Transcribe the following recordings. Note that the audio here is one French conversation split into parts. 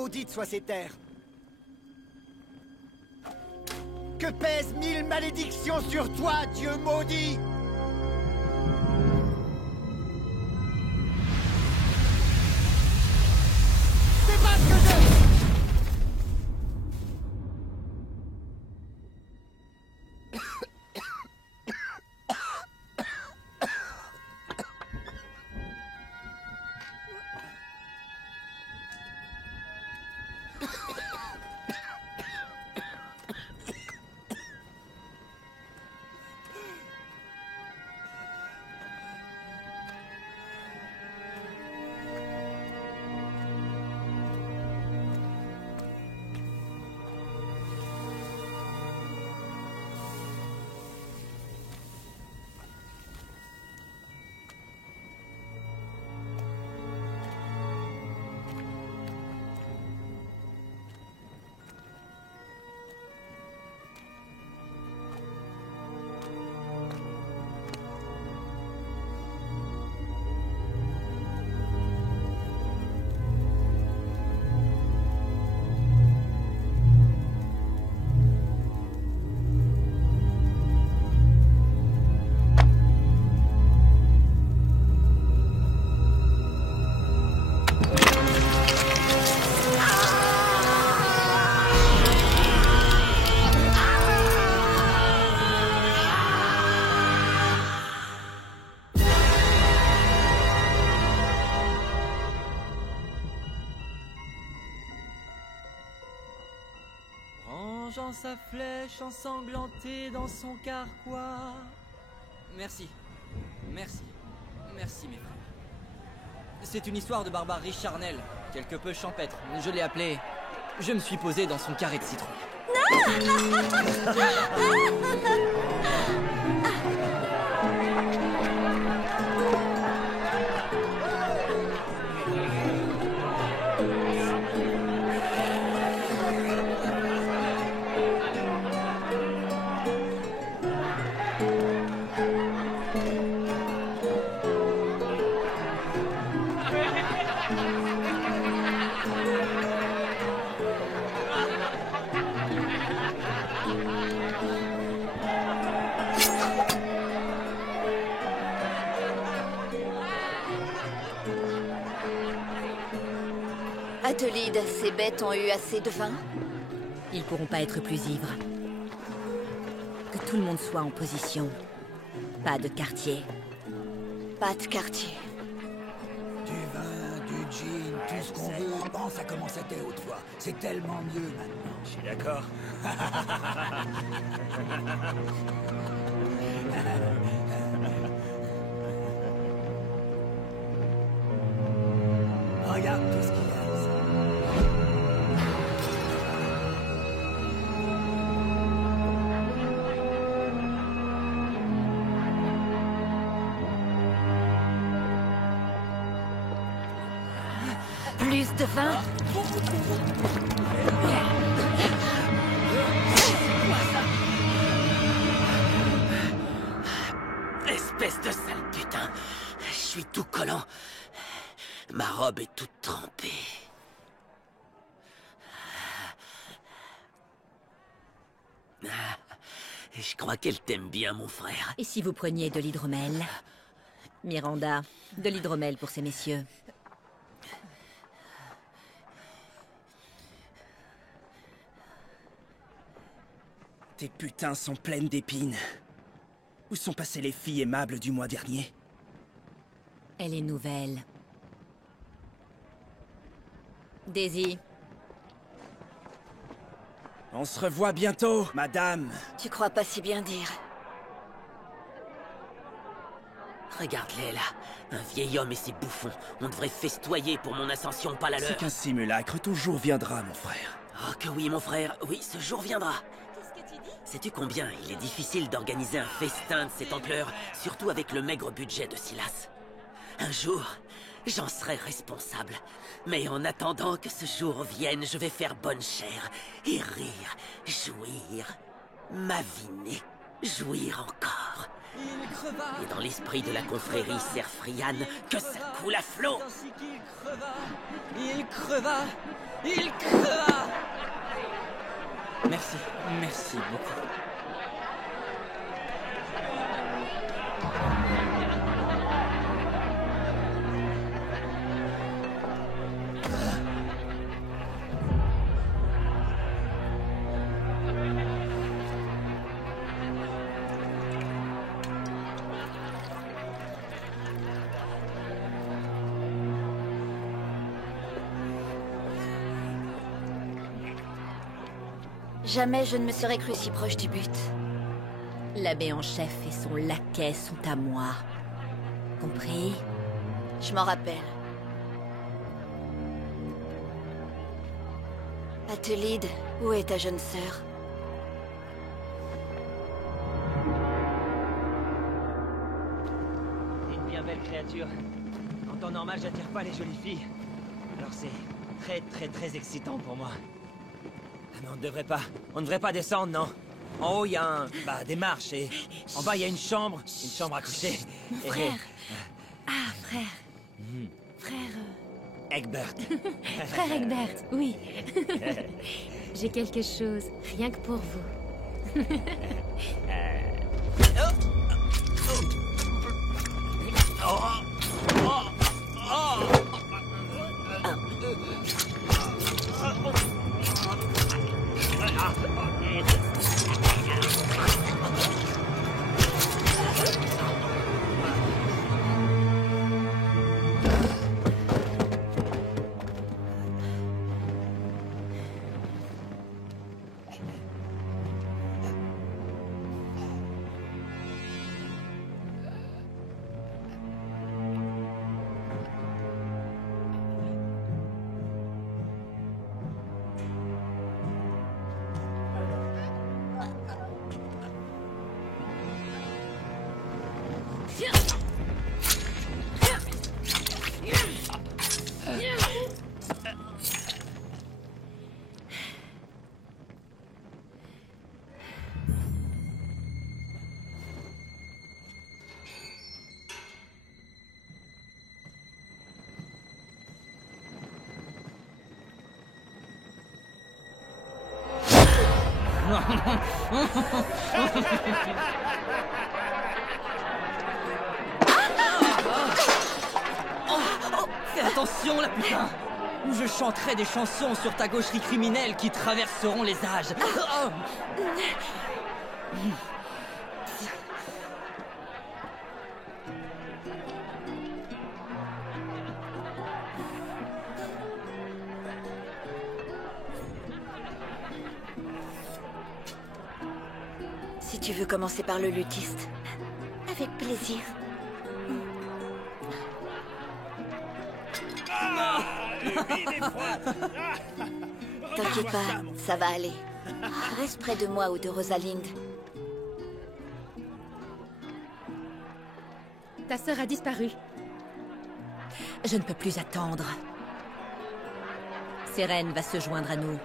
maudite soient ces terres. Que pèsent 1000 malédictions sur toi, Dieu maudit! C'est pas ce que je... Rangeant sa flèche ensanglantée dans son carquois. Merci. Merci. Merci, mes frères. C'est une histoire de barbarie charnelle, quelque peu champêtre. Je l'ai appelée « Je me suis posé dans son carré de citron ». Athelide, ces bêtes ont eu assez de vin? Ils pourront pas être plus ivres. Que tout le monde soit en position. Pas de quartier. Pas de quartier. Du vin, du gin, tout ce qu'on veut. Pense à comment c'était autrefois. C'est tellement mieux maintenant. Je suis d'accord. Regarde tout ce qu'il y a ici. Plus de vin? Espèce de sale putain. Je suis tout collant. Ma robe est toute trempée. Je crois qu'elle t'aime bien, mon frère. Et si vous preniez de l'hydromel? Miranda, de l'hydromel pour ces messieurs. Tes putains sont pleines d'épines. Où sont passées les filles aimables du mois dernier? Elle est nouvelle. Daisy, On se revoit bientôt, madame. Tu crois pas si bien dire. Regarde-les là. Un vieil homme et ses bouffons. On devrait festoyer pour mon ascension, pas la C'est leur. qu'un simulacre, ton jour viendra, mon frère. Oh que oui, mon frère. Oui, ce jour viendra. Sais-tu combien il est difficile d'organiser un festin de cette ampleur, surtout avec le maigre budget de Silas? Un jour, j'en serai responsable. Mais en attendant que ce jour vienne, je vais faire bonne chère et rire, jouir, m'aviner, jouir encore. Il creva. Et dans l'esprit de la confrérie Serfriane, que ça coule à flot. Ainsi qu'il creva. Il creva. Il creva. Merci. Merci beaucoup. Jamais je ne me serais cru si proche du but. L'abbé en chef et son laquais sont à moi. Compris? Je m'en rappelle. Athelide, où est ta jeune sœur? T'es une bien belle créature. En temps normal, j'attire pas les jolies filles. Alors c'est très excitant pour moi. Ah, mais on ne devrait pas descendre, non? En haut, il y a des marches et en bas, il y a une chambre à coucher. Mon frère. Ah, frère. Frère... Egbert. Frère Egbert, oui. J'ai quelque chose, rien que pour vous. Fais attention, la putain! Ou je chanterai des chansons sur ta gaucherie criminelle qui traverseront les âges. Si tu veux commencer par le luthiste, avec plaisir. T'inquiète pas, ça va aller. Reste près de moi ou de Rosalinde. Ta sœur a disparu. Je ne peux plus attendre. Sérène va se joindre à nous.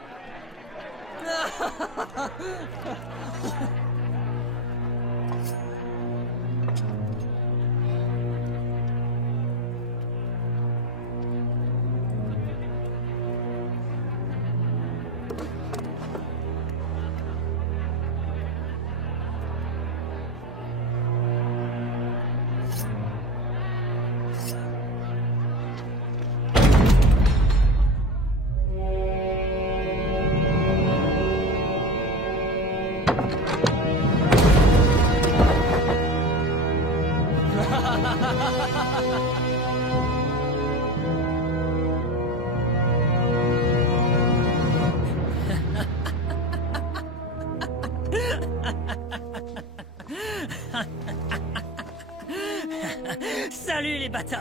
Salut les bâtards!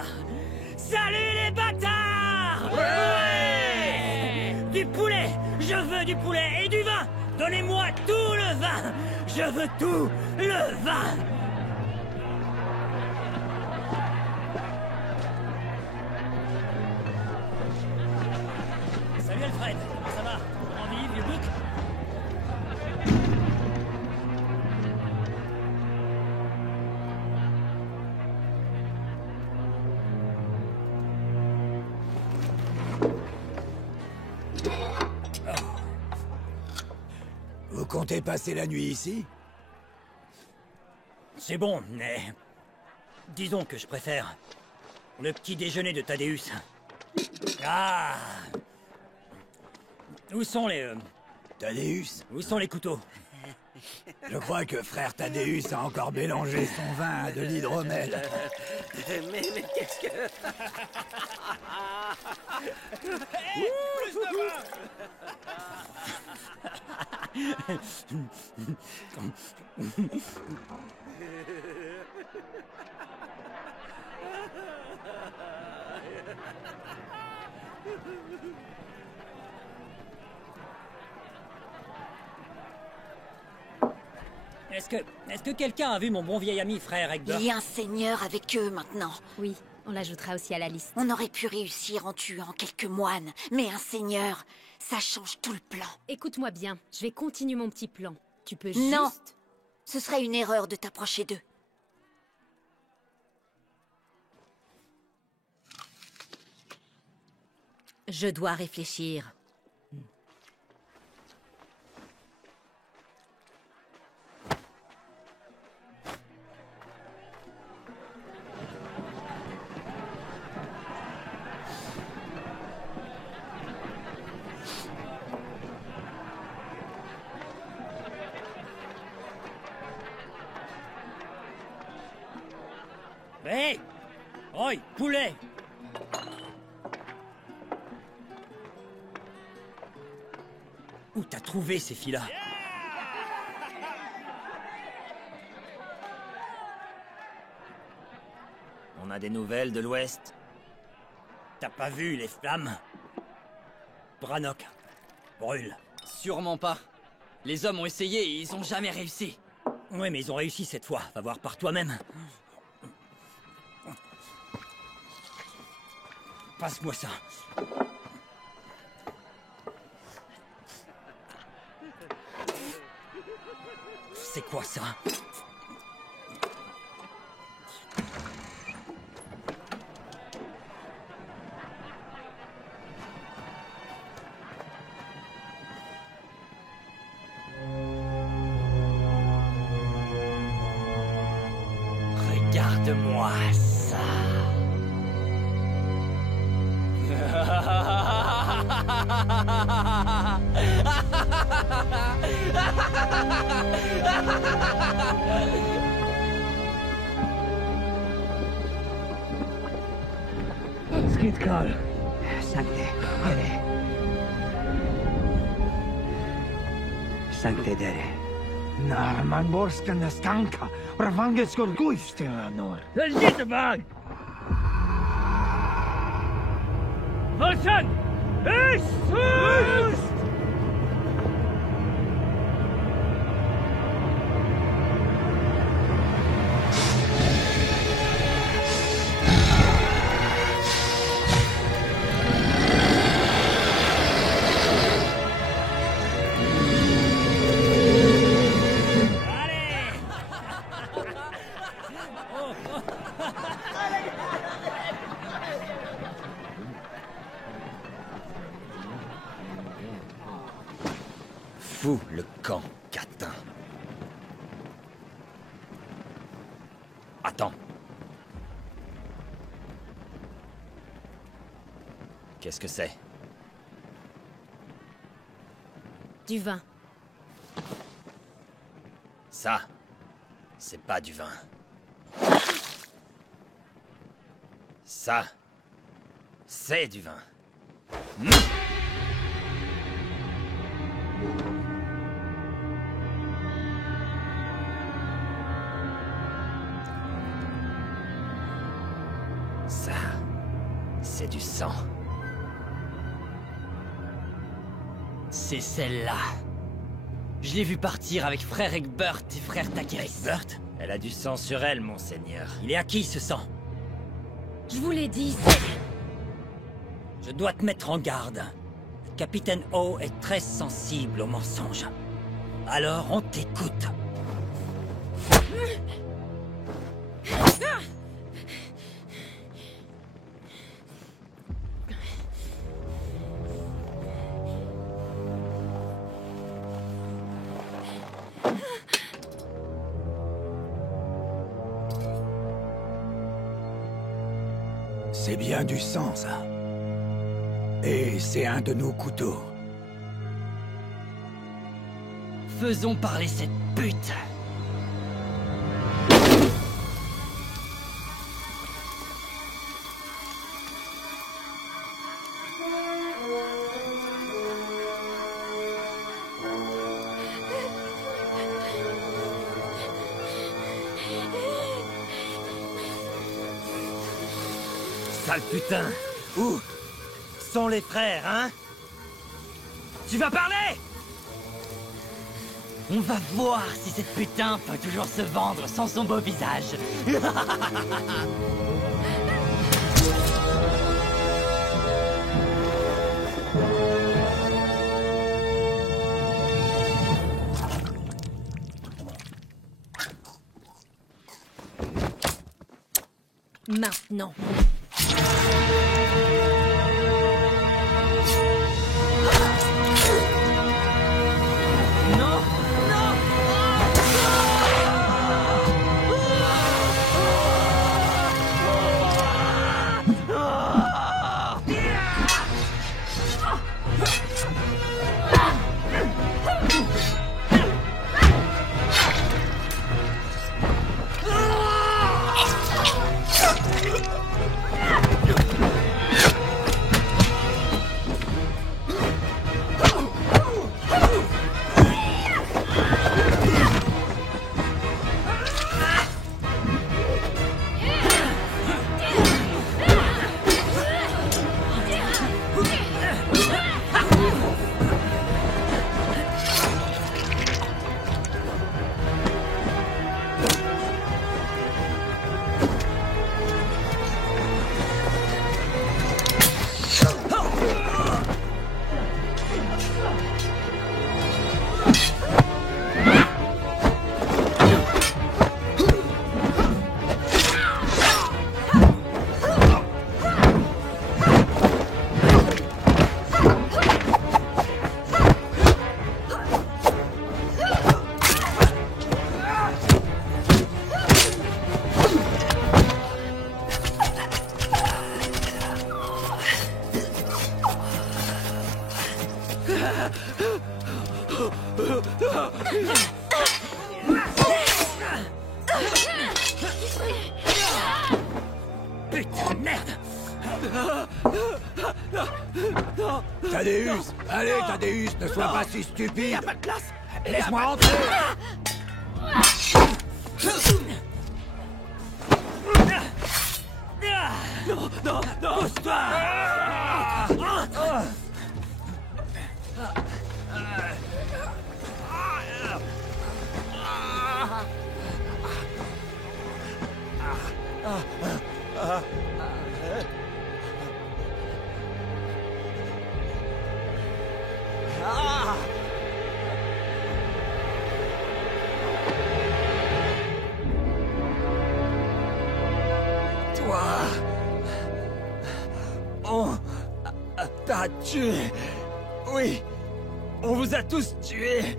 Salut les bâtards! Ouais! Du poulet! Je veux du poulet et du vin! Donnez-moi tout le vin! Je veux tout le vin! Salut Alfred! Comment ça va? Envie, vieux bouc? comptez passer la nuit ici? C'est bon, mais... disons que je préfère... le petit déjeuner de Thaddeus. Ah! Où sont les... Thaddeus? Où sont les couteaux? Je crois que frère Thaddeus a encore mélangé son vin à de l'hydromel. Mais qu'est-ce que... Plus de vin! Est-ce que quelqu'un a vu mon bon vieil ami frère Egbert? Il y a un seigneur avec eux maintenant. Oui, on l'ajoutera aussi à la liste. On aurait pu réussir en tuant quelques moines, mais un seigneur, ça change tout le plan. Écoute-moi bien, je vais continuer mon petit plan. Tu peux juste... Non! Ce serait une erreur de t'approcher d'eux. Je dois réfléchir. Hé! Oi, poulet! Où t'as trouvé ces filles-là? On a des nouvelles de l'Ouest? T'as pas vu les flammes? Brannock, brûle. Sûrement pas. Les hommes ont essayé et ils ont jamais réussi. Ouais, mais ils ont réussi cette fois. Va voir par toi-même. Passe-moi ça. C'est quoi ça? Regarde-moi ça. Skitkal. Sancte, Dere. Sancte Dere. Man borskan na stanka. Ravanges går guifstela nor. Lillemann! Volsen! Øst! Fous le camp, catin. Attends. Qu'est-ce que c'est? Du vin. Ça, c'est pas du vin. Ça, c'est du vin. Ça, c'est du sang. C'est celle-là. Je l'ai vue partir avec frère Egbert et frère Takeris. Egbert? Elle a du sang sur elle, monseigneur. Il est à qui ce sang? Je vous l'ai dit, Je dois te mettre en garde. Le capitaine O est très sensible aux mensonges. Alors on t'écoute. C'est bien du sang, ça. Et c'est un de nos couteaux. Faisons parler cette pute. Sale putain! Où sont les frères, hein? Tu vas parler? On va voir si cette putain peut toujours se vendre sans son beau visage. Maintenant. Non! Non! Putain, merde! Thaddeus! Allez, Thaddeus, ne sois pas si stupide! Y'a pas de place! Laisse-moi entrer! Non, non, non! Pousse-toi! Toi... On... t'a tué. Oui. On vous a tous tués.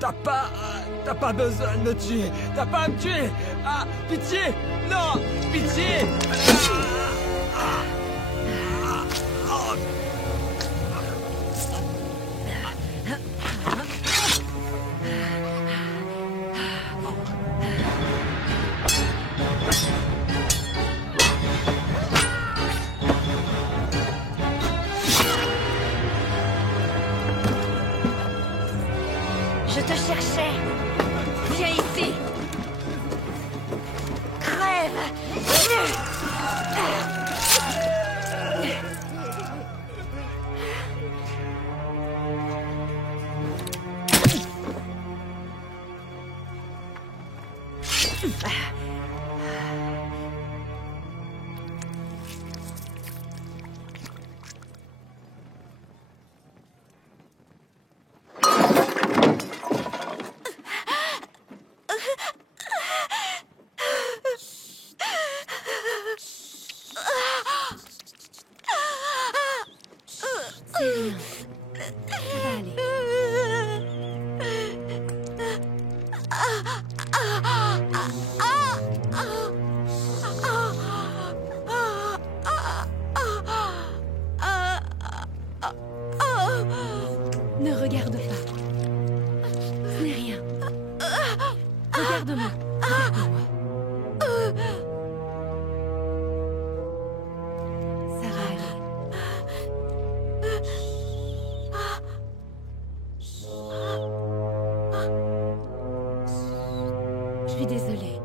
T'as pas besoin de me tuer. T'as pas à me tuer. Ah, pitié. Non, pitié. Je te cherchais. Viens ici. Crève. C'est rien. Ça va aller. Ne regarde pas. Ce n'est rien. Regarde-moi. Regarde-moi. Ça va aller. Je suis désolée.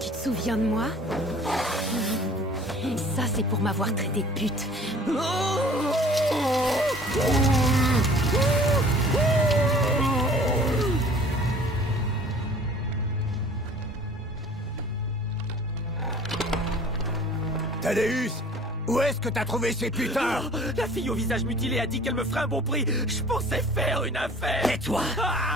Tu te souviens de moi? Ça, c'est pour m'avoir traité de pute. Thaddeus, où est-ce que t'as trouvé ces putains? La fille au visage mutilé a dit qu'elle me ferait un bon prix. Je pensais faire une affaire. Tais-toi!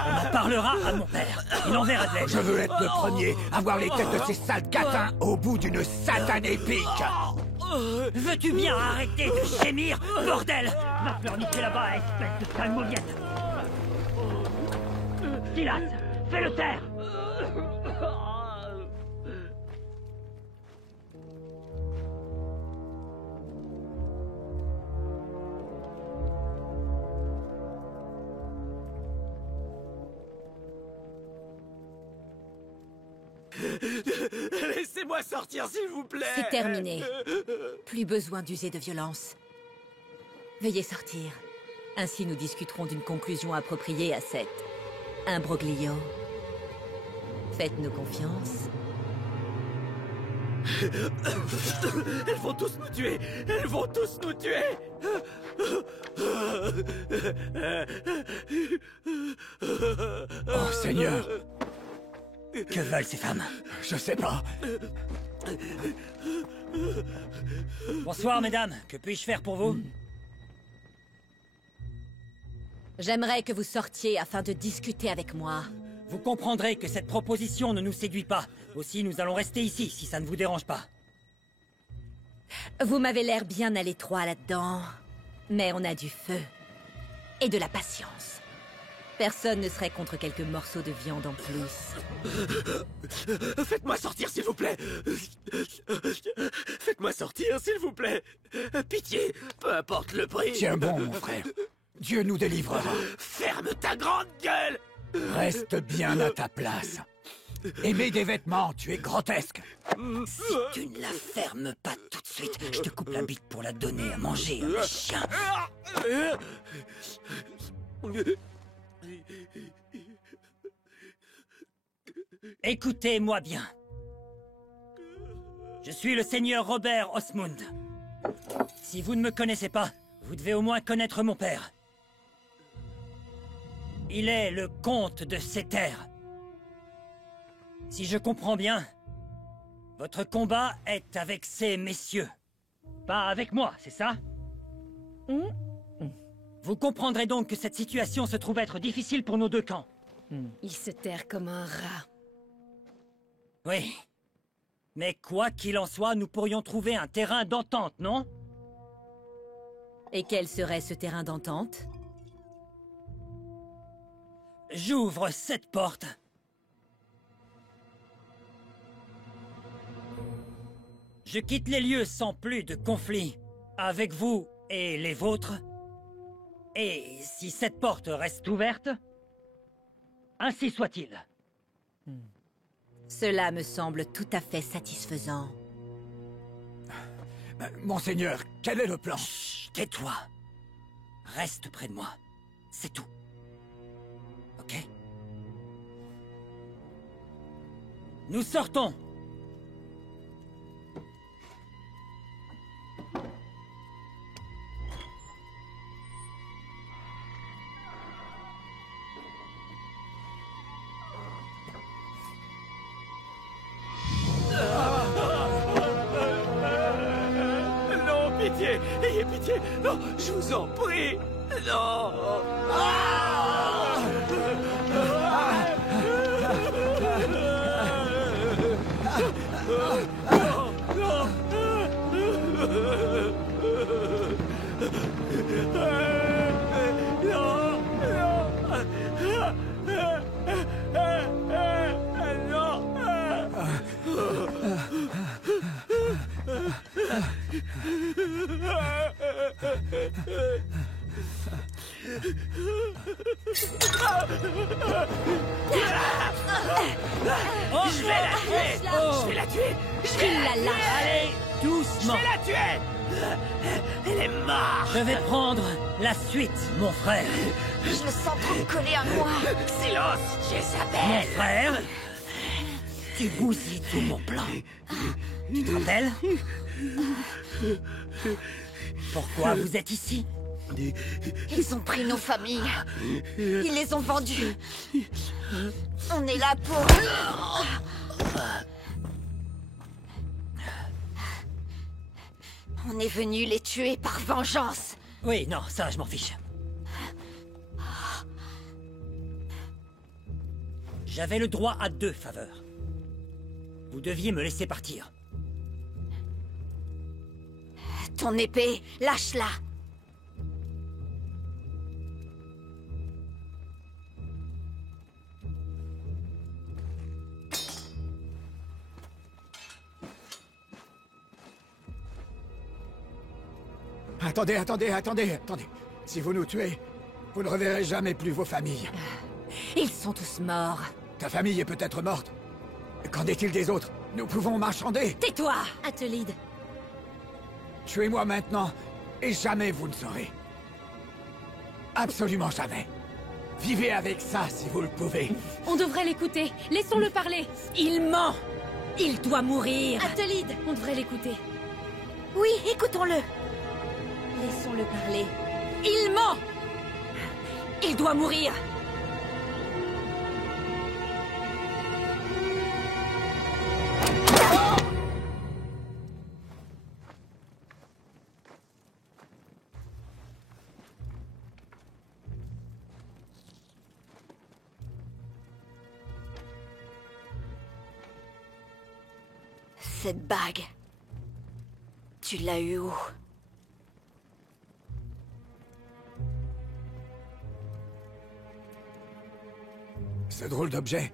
On en parlera à mon père. Il enverra de l'aide. Je veux être le premier à voir les têtes de ces sales catins au bout d'une satanée pique. Veux-tu bien arrêter de gémir, bordel? Va pleurnicher là-bas, espèce de sale mauviette. Silas, fais-le taire! Laissez-moi sortir, s'il vous plaît. C'est terminé. Plus besoin d'user de violence. Veuillez sortir. Ainsi nous discuterons d'une conclusion appropriée à cet imbroglio. Faites-nous confiance. Elles vont tous nous tuer. Elles vont tous nous tuer. Oh Seigneur! Que veulent ces femmes? Je sais pas. Bonsoir, mesdames. Que puis-je faire pour vous? J'aimerais que vous sortiez afin de discuter avec moi. Vous comprendrez que cette proposition ne nous séduit pas. Aussi, nous allons rester ici, si ça ne vous dérange pas. Vous m'avez l'air bien à l'étroit là-dedans. Mais on a du feu. Et de la patience. Personne ne serait contre quelques morceaux de viande en plus. Faites-moi sortir, s'il vous plaît. Faites-moi sortir, s'il vous plaît. Pitié, peu importe le prix. Tiens bon, mon frère. Dieu nous délivrera. Ferme ta grande gueule. Reste bien à ta place. Aimer des vêtements, tu es grotesque. Si tu ne la fermes pas tout de suite, je te coupe la bite pour la donner à manger à mes chiens. Écoutez-moi bien. Je suis le seigneur Robert Osmund. Si vous ne me connaissez pas, vous devez au moins connaître mon père. Il est le comte de ces terres. Si je comprends bien, votre combat est avec ces messieurs. Pas avec moi, c'est ça? Vous comprendrez donc que cette situation se trouve être difficile pour nos deux camps. Il se terre comme un rat. Oui. Mais quoi qu'il en soit, nous pourrions trouver un terrain d'entente, non? Et quel serait ce terrain d'entente? J'ouvre cette porte. Je quitte les lieux sans plus de conflit avec vous et les vôtres. Et si cette porte reste ouverte, ainsi soit-il. Cela me semble tout à fait satisfaisant. Monseigneur, quel est le plan? Chut, tais-toi. Reste près de moi. C'est tout. Ok? Nous sortons. Non, pitié, ayez pitié. Non, je vous en prie. Non. Je vais la tuer! Je vais la tuer! Je vais la tuer! Allez, doucement. Je vais la tuer! Elle est morte! Je vais prendre la suite, mon frère. Je le sens trop collé à moi. Silence, Mon Jezabel! frère, tu bousilles tout mon plan. Tu te rappelles? Pourquoi vous êtes ici? Ils ont pris nos familles. Ils les ont vendues. On est là pour... On est venu les tuer par vengeance. Oui, non, ça, je m'en fiche. J'avais le droit à 2 faveurs. Vous deviez me laisser partir. Ton épée, lâche-la. Attendez. Si vous nous tuez, vous ne reverrez jamais plus vos familles. Ils sont tous morts. Ta famille est peut-être morte. Qu'en est-il des autres? Nous pouvons marchander. Tais-toi! Athelide, Tuez-moi maintenant, et jamais vous ne saurez. Absolument jamais. Vivez avec ça si vous le pouvez. on devrait l'écouter. Laissons-le parler. Il ment! Il doit mourir! Athelide, on devrait l'écouter. Oui, écoutons-le. Laissons-le parler. Il ment! Il doit mourir! Cette bague... Tu l'as eue où? Ce drôle d'objet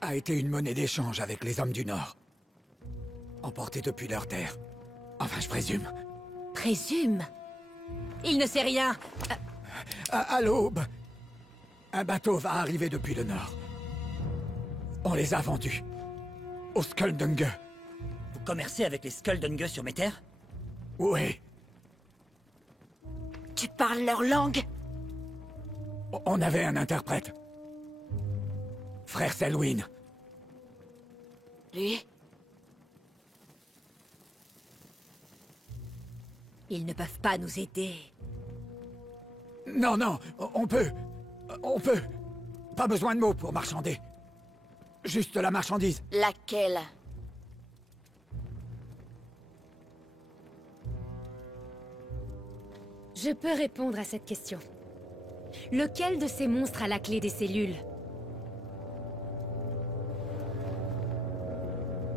a été une monnaie d'échange avec les hommes du Nord. Emportés depuis leur terre. Enfin, je présume. Présume? Il ne sait rien. À l'aube, un bateau va arriver depuis le Nord. On les a vendus. Au Skuldunge. Vous commercez avec les Skuldunge sur mes terres? Oui. Tu parles leur langue? On avait un interprète. Frère Selwyn. Lui? Ils ne peuvent pas nous aider. Non, on peut. On peut. Pas besoin de mots pour marchander. Juste la marchandise. Laquelle? Je peux répondre à cette question. Lequel de ces monstres a la clé des cellules?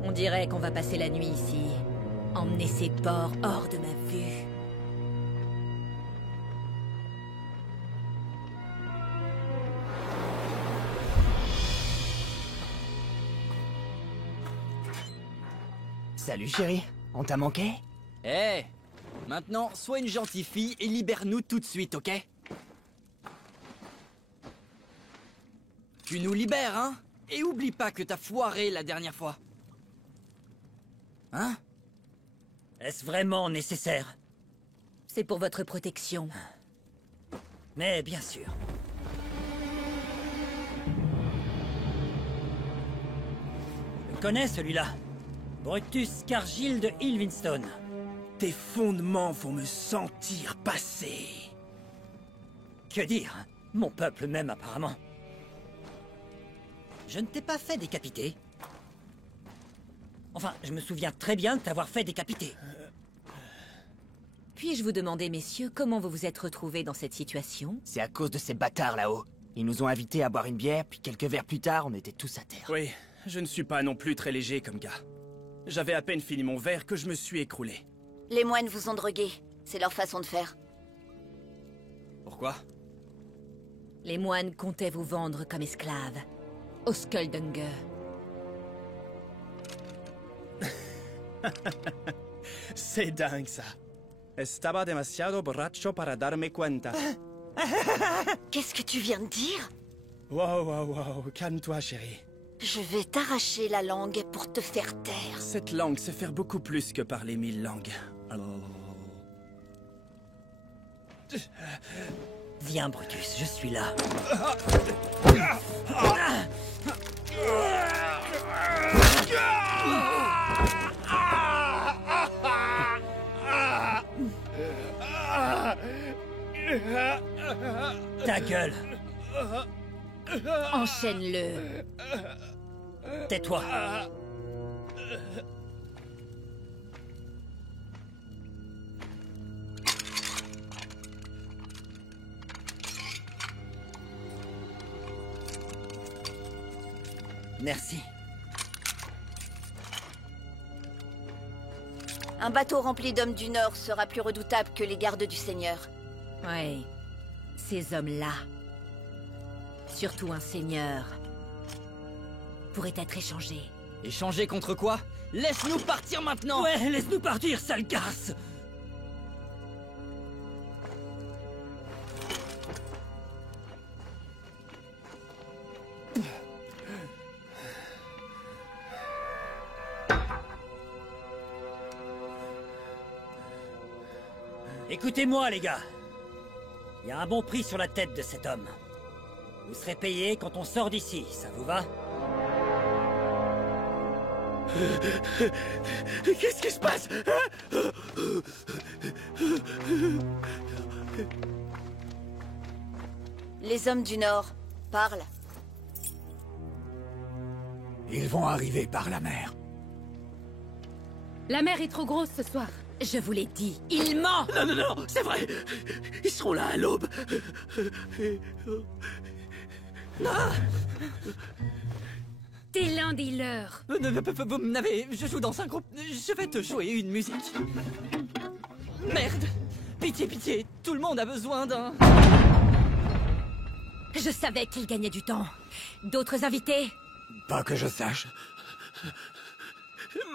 On dirait qu'on va passer la nuit ici. Emmener ces porcs hors de ma vue. Salut chérie, on t'a manqué? Hé! Maintenant, sois une gentille fille et libère-nous tout de suite, ok? Tu nous libères, hein? Et oublie pas que t'as foiré la dernière fois. Hein? Est-ce vraiment nécessaire? C'est pour votre protection. Mais bien sûr. Je connais celui-là. Brutus Cargill de Ilvinstone. Tes fondements vont me sentir passer. Que dire? Mon peuple même, apparemment. Je ne t'ai pas fait décapiter. Enfin, je me souviens très bien de t'avoir fait décapiter. Puis-je vous demander, messieurs, comment vous vous êtes retrouvés dans cette situation? C'est à cause de ces bâtards là-haut. Ils nous ont invités à boire une bière, puis quelques verres plus tard, on était tous à terre. Oui, je ne suis pas non plus très léger comme gars. J'avais à peine fini mon verre que je me suis écroulé. Les moines vous ont drogué. C'est leur façon de faire. Pourquoi? Les moines comptaient vous vendre comme esclaves. Au Skuldunger. C'est dingue, ça. Estaba demasiado borracho para darme cuenta. Qu'est-ce que tu viens de dire? Wow, calme-toi, chérie. Je vais t'arracher la langue pour te faire taire. Cette langue sait faire beaucoup plus que parler 1000 langues. Viens, Brutus, je suis là. Ta gueule. Enchaîne-le. Tais-toi. Merci. Un bateau rempli d'hommes du Nord sera plus redoutable que les gardes du Seigneur. Ouais. Ces hommes-là, surtout un seigneur, pourraient être échangés. Échanger contre quoi? Laisse-nous partir maintenant! Ouais, laisse-nous partir, sale garce! Écoutez-moi, les gars. Il y a un bon prix sur la tête de cet homme. Vous serez payé quand on sort d'ici, ça vous va? Qu'est-ce qui se passe? Les hommes du Nord parlent. Ils vont arriver par la mer. La mer est trop grosse ce soir. Je vous l'ai dit, il ment! Non, c'est vrai. Ils seront là à l'aube. T'es l'un des leurs. Vous m'avez... Je joue dans un groupe... Je vais te jouer une musique. Merde! Pitié, tout le monde a besoin d'un... Je savais qu'il gagnait du temps. D'autres invités? Pas que je sache.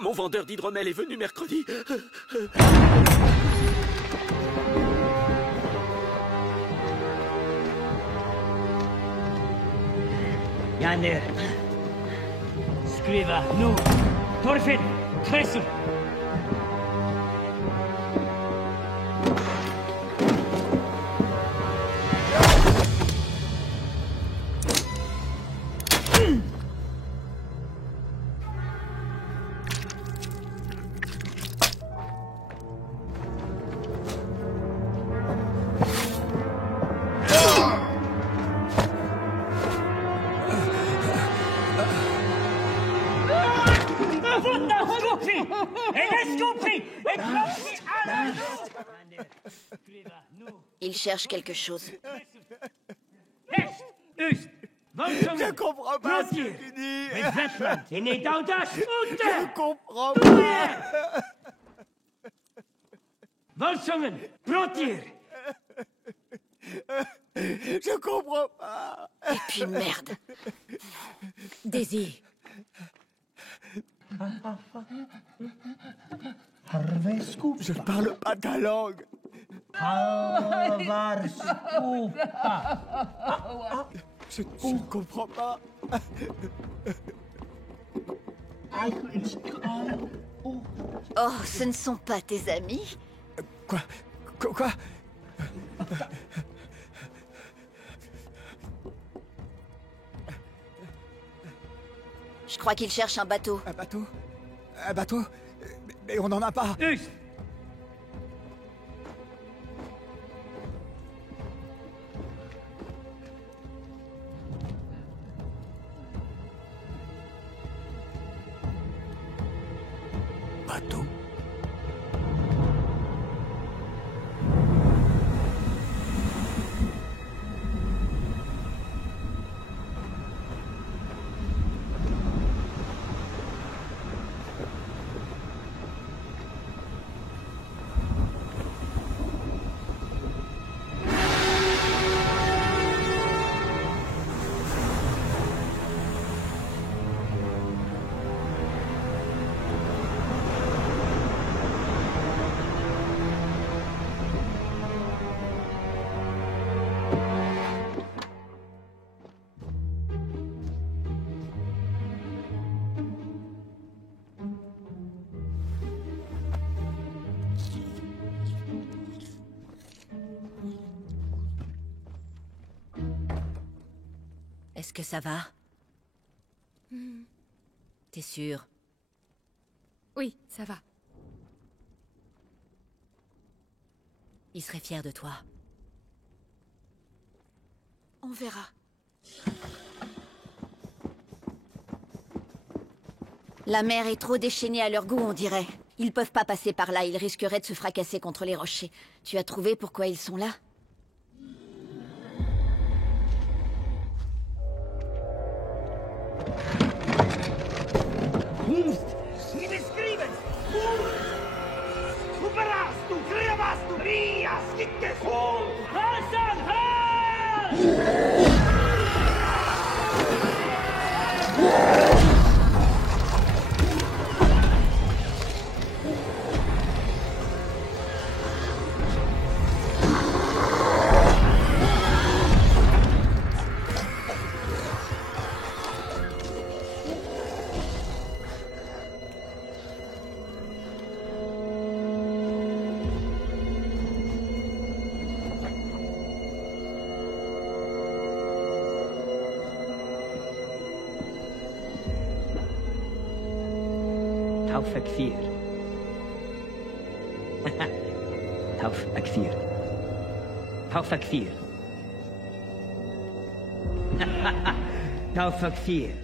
Mon vendeur d'hydromel est venu mercredi. Janne. Skriva nu. Torfinn, Kressel. Ils cherchent quelque chose. Je comprends pas ce que tu dis. Je comprends pas. Je comprends pas. Et puis merde. Daisy. Je ne parle pas ta langue. Je ne comprends pas. Oh, ce ne sont pas tes amis? Quoi? Je crois qu'ils cherchent un bateau. Un bateau? Un bateau? Mais on n'en a pas. Bateau? Est-ce que ça va? T'es sûre? Oui, ça va. Il serait fier de toi. On verra. La mer est trop déchaînée à leur goût, on dirait. Ils peuvent pas passer par là, ils risqueraient de se fracasser contre les rochers. Tu as trouvé pourquoi ils sont là? توفى كثير توفى كثير توفى كثير توفى كثير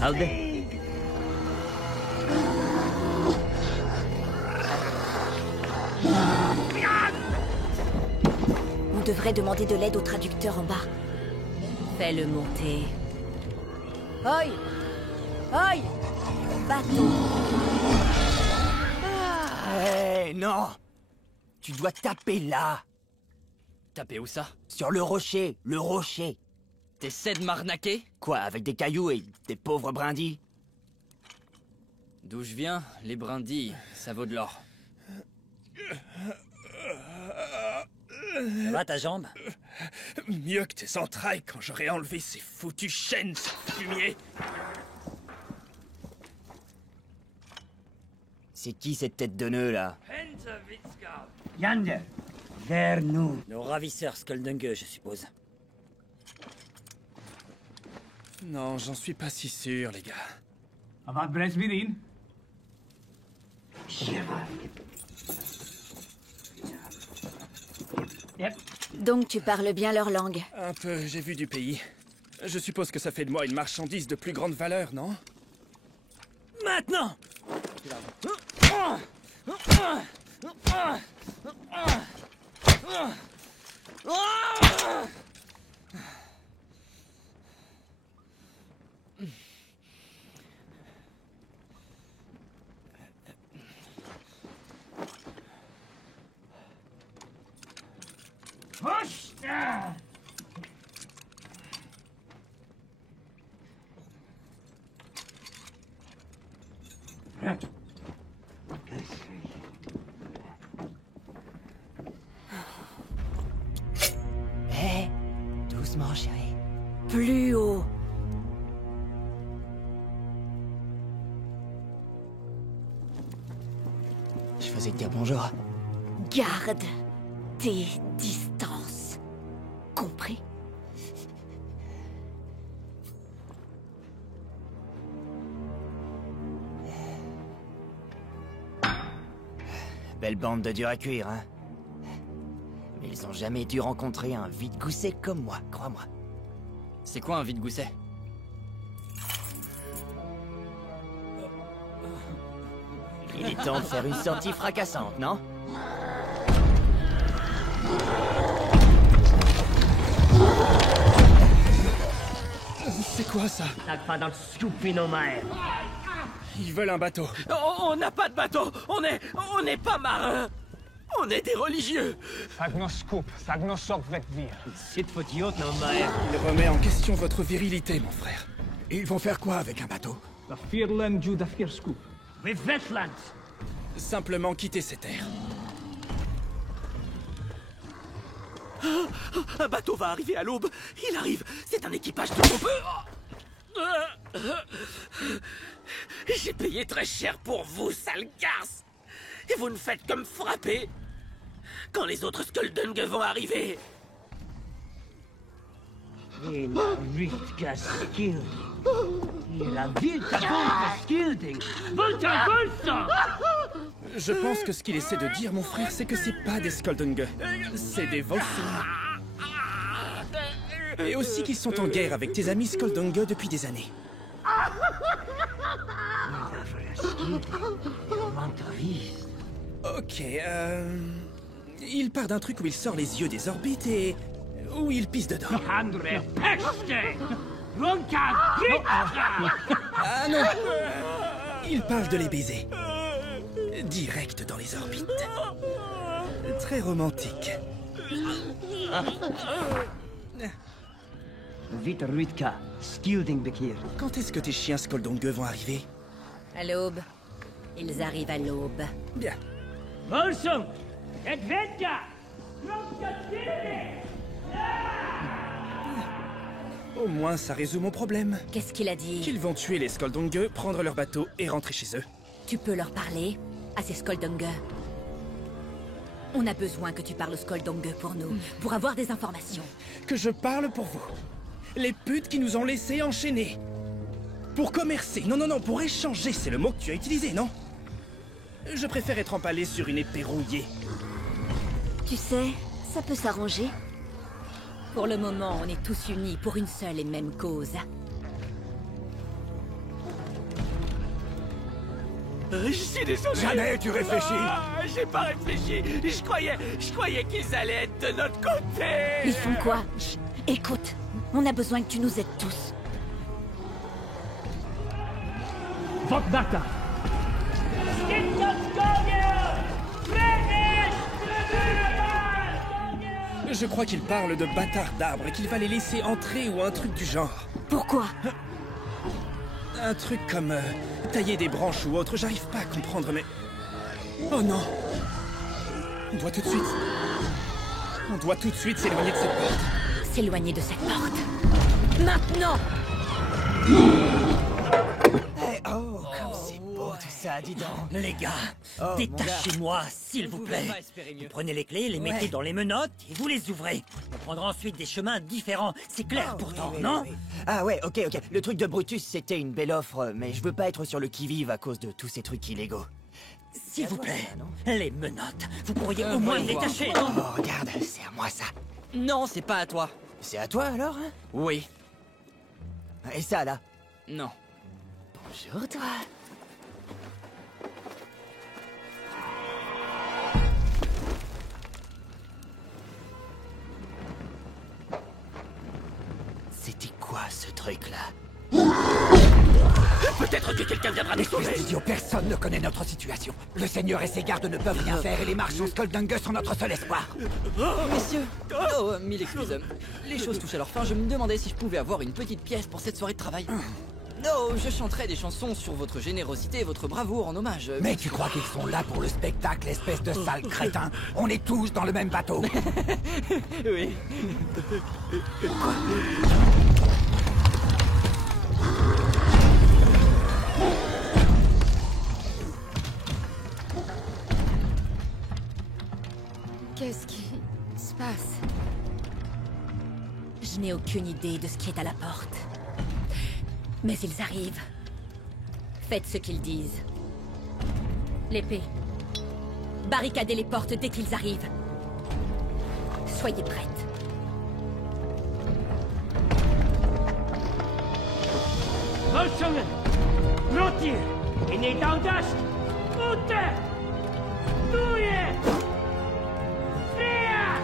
هذا On devrait demander de l'aide au traducteur en bas. Fais-le monter. Oi! Oi! Bateau! Hé, non! Tu dois taper là! Taper où ça? Sur le rocher, le rocher! T'essaies de m'arnaquer? Quoi, avec des cailloux et des pauvres brindilles? D'où je viens, les brindilles, ça vaut de l'or. Ça va ta jambe? Mieux que tes entrailles quand j'aurai enlevé ces foutues chaînes, ce fumier! C'est qui cette tête de nœud là? Yander, vers nous. Nos ravisseurs Skuldunge, je suppose. Non, j'en suis pas si sûr, les gars. Vad Bresvirin? Donc tu parles bien leur langue. Un peu, j'ai vu du pays. Je suppose que ça fait de moi une marchandise de plus grande valeur, non? Maintenant! Hé, doucement, chérie. Plus haut. Je faisais te dire bonjour. Garde tes distances. Compris? Belle bande de durs à cuire, hein? Mais ils ont jamais dû rencontrer un vide-gousset comme moi, crois-moi. C'est quoi un vide-gousset? Il est temps de faire une sortie fracassante, non? C'est quoi ça? Ils veulent un bateau. On n'a pas de bateau. On n'est pas marins. On est des religieux. Il remet en question votre virilité, mon frère. Ils vont faire quoi avec un bateau? Simplement quitter ces terres. Un bateau va arriver à l'aube. Il arrive. C'est un équipage de troupes. J'ai payé très cher pour vous, sale garce. Et vous ne faites que me frapper. Quand les autres Skuldunga vont arriver. Je pense que ce qu'il essaie de dire, mon frère, c'est que c'est pas des Skuldunga. C'est des Volsung. Et aussi qu'ils sont en guerre avec tes amis Skuldunga depuis des années. Ok, il part d'un truc où il sort les yeux des orbites et... où il pisse dedans. Ah non! Il parle de les baiser. Direct dans les orbites. Très romantique. Quand est-ce que tes chiens Skuldunga vont arriver? À l'aube. Ils arrivent à l'aube. Bien. Au moins, ça résout mon problème. Qu'est-ce qu'il a dit? Qu'ils vont tuer les Skuldunga, prendre leur bateau et rentrer chez eux. Tu peux leur parler à ces Skuldunga. On a besoin que tu parles aux Skuldunga pour nous, pour avoir des informations. Que je parle pour vous. Les putes qui nous ont laissés enchaîner. Pour commercer. Non, non, non, pour échanger, c'est le mot que tu as utilisé, non? Je préfère être empalé sur une épée rouillée. Tu sais, ça peut s'arranger. Pour le moment, on est tous unis pour une seule et même cause. Je suis désolé. Jamais tu réfléchis. J'ai pas réfléchi. Je croyais qu'ils allaient être de notre côté. Ils font quoi? Chut, écoute, on a besoin que tu nous aides tous. Je crois qu'il parle de bâtards d'arbres et qu'il va les laisser entrer ou un truc du genre. Pourquoi? Un truc comme tailler des branches ou autre, j'arrive pas à comprendre, mais... Oh non! On doit tout de suite s'éloigner de cette porte. S'éloigner de cette porte. Maintenant! Oh, comme c'est beau tout ça, dis donc. Les gars, Oh, détachez-moi, s'il vous plaît. Vous prenez les clés, les mettez dans les menottes et vous les ouvrez. On prendra ensuite des chemins différents. C'est clair pourtant, non? Ah ouais, ok. Le truc de Brutus, c'était une belle offre, mais je veux pas être sur le qui-vive à cause de tous ces trucs illégaux. S'il vous plaît, les menottes. Vous pourriez au moins les détacher, non? Oh, regarde, c'est à moi ça. Non, c'est pas à toi. C'est à toi alors, hein? Oui. Et ça là? Non. Bonjour toi. C'était quoi ce truc-là? Peut-être que quelqu'un viendra nous sauver. Espèce d'idiot, personne ne connaît notre situation. Le Seigneur et ses gardes ne peuvent rien faire et les marchands Skuldunga sont notre seul espoir. Messieurs, mille excuses. Les choses touchent à leur fin, je me demandais si je pouvais avoir une petite pièce pour cette soirée de travail. Non, je chanterai des chansons sur votre générosité et votre bravoure en hommage. Mais tu crois qu'ils sont là pour le spectacle, espèce de sale crétin? On est tous dans le même bateau. Oui. Qu'est-ce qui se passe? Je n'ai aucune idée de ce qui est à la porte. Mais ils arrivent. Faites ce qu'ils disent. L'épée. Barricadez les portes dès qu'ils arrivent. Soyez prêtes. Volsungen! Rottier! In die Daudast! Ute! Doe! Freya!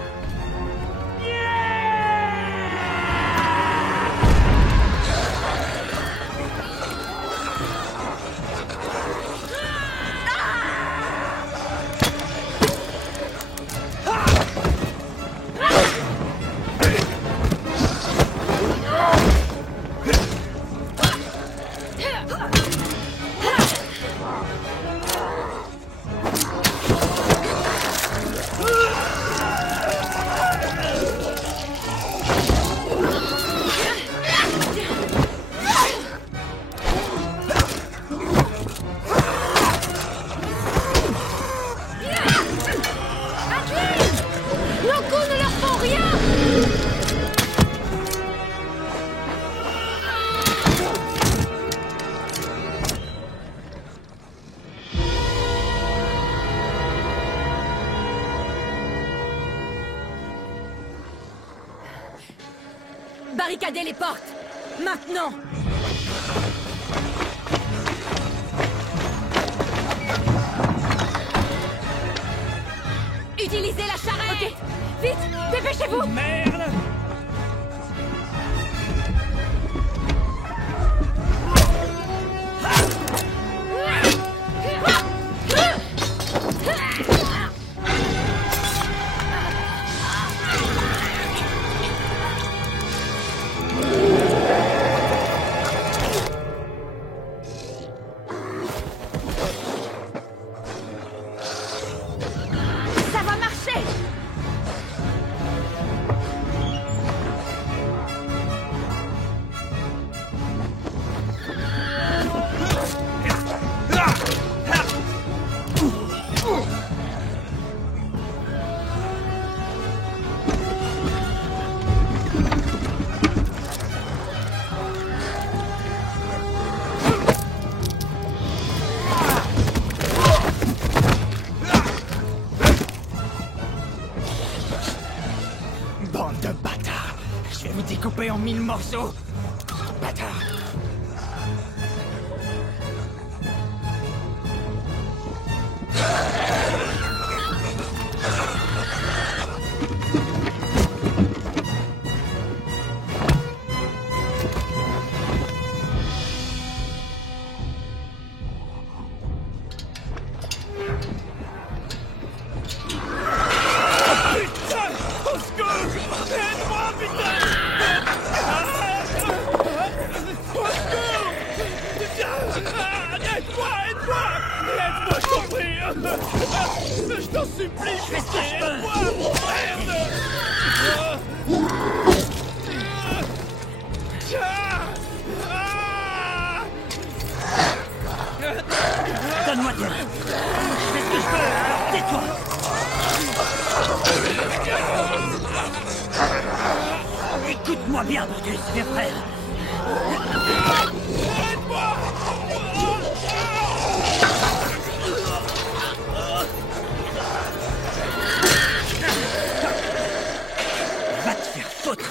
Barricadez les portes! Maintenant! Utilisez la charrette! Ok, vite! Dépêchez-vous! Merde! Ça va marcher! Bande de bâtards! Je vais vous découper en 1000 morceaux! Bâtards! Je t'en supplie, Fais ce que je peux. Donne-moi tes mains. Je fais ce que je peux, alors tais-toi. Écoute-moi bien, Brutus, vieux frère. Va te faire foutre.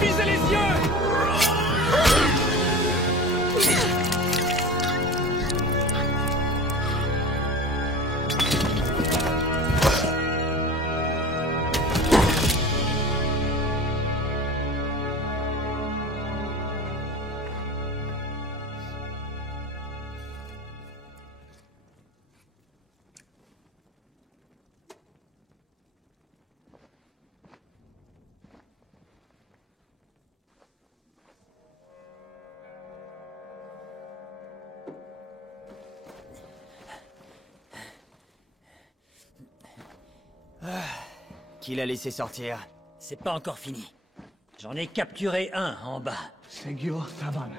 Visez les yeux! Qui l'a laissé sortir? C'est pas encore fini. J'en ai capturé un en bas. Senghur Tavan.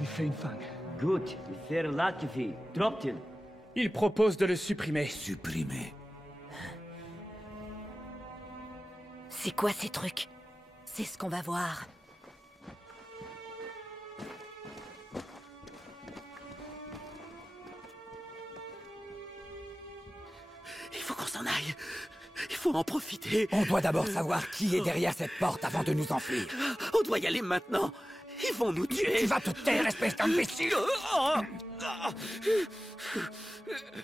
Il fait une fang. Gut, sehr Latifi. Droppt-il. Il propose de le supprimer. Supprimer. C'est quoi ces trucs? C'est ce qu'on va voir. Il faut qu'on s'en aille. Il faut en profiter. On doit d'abord savoir qui est derrière cette porte avant de nous enfuir. On doit y aller maintenant. Ils vont nous tuer. Tu vas te taire, espèce d'imbécile!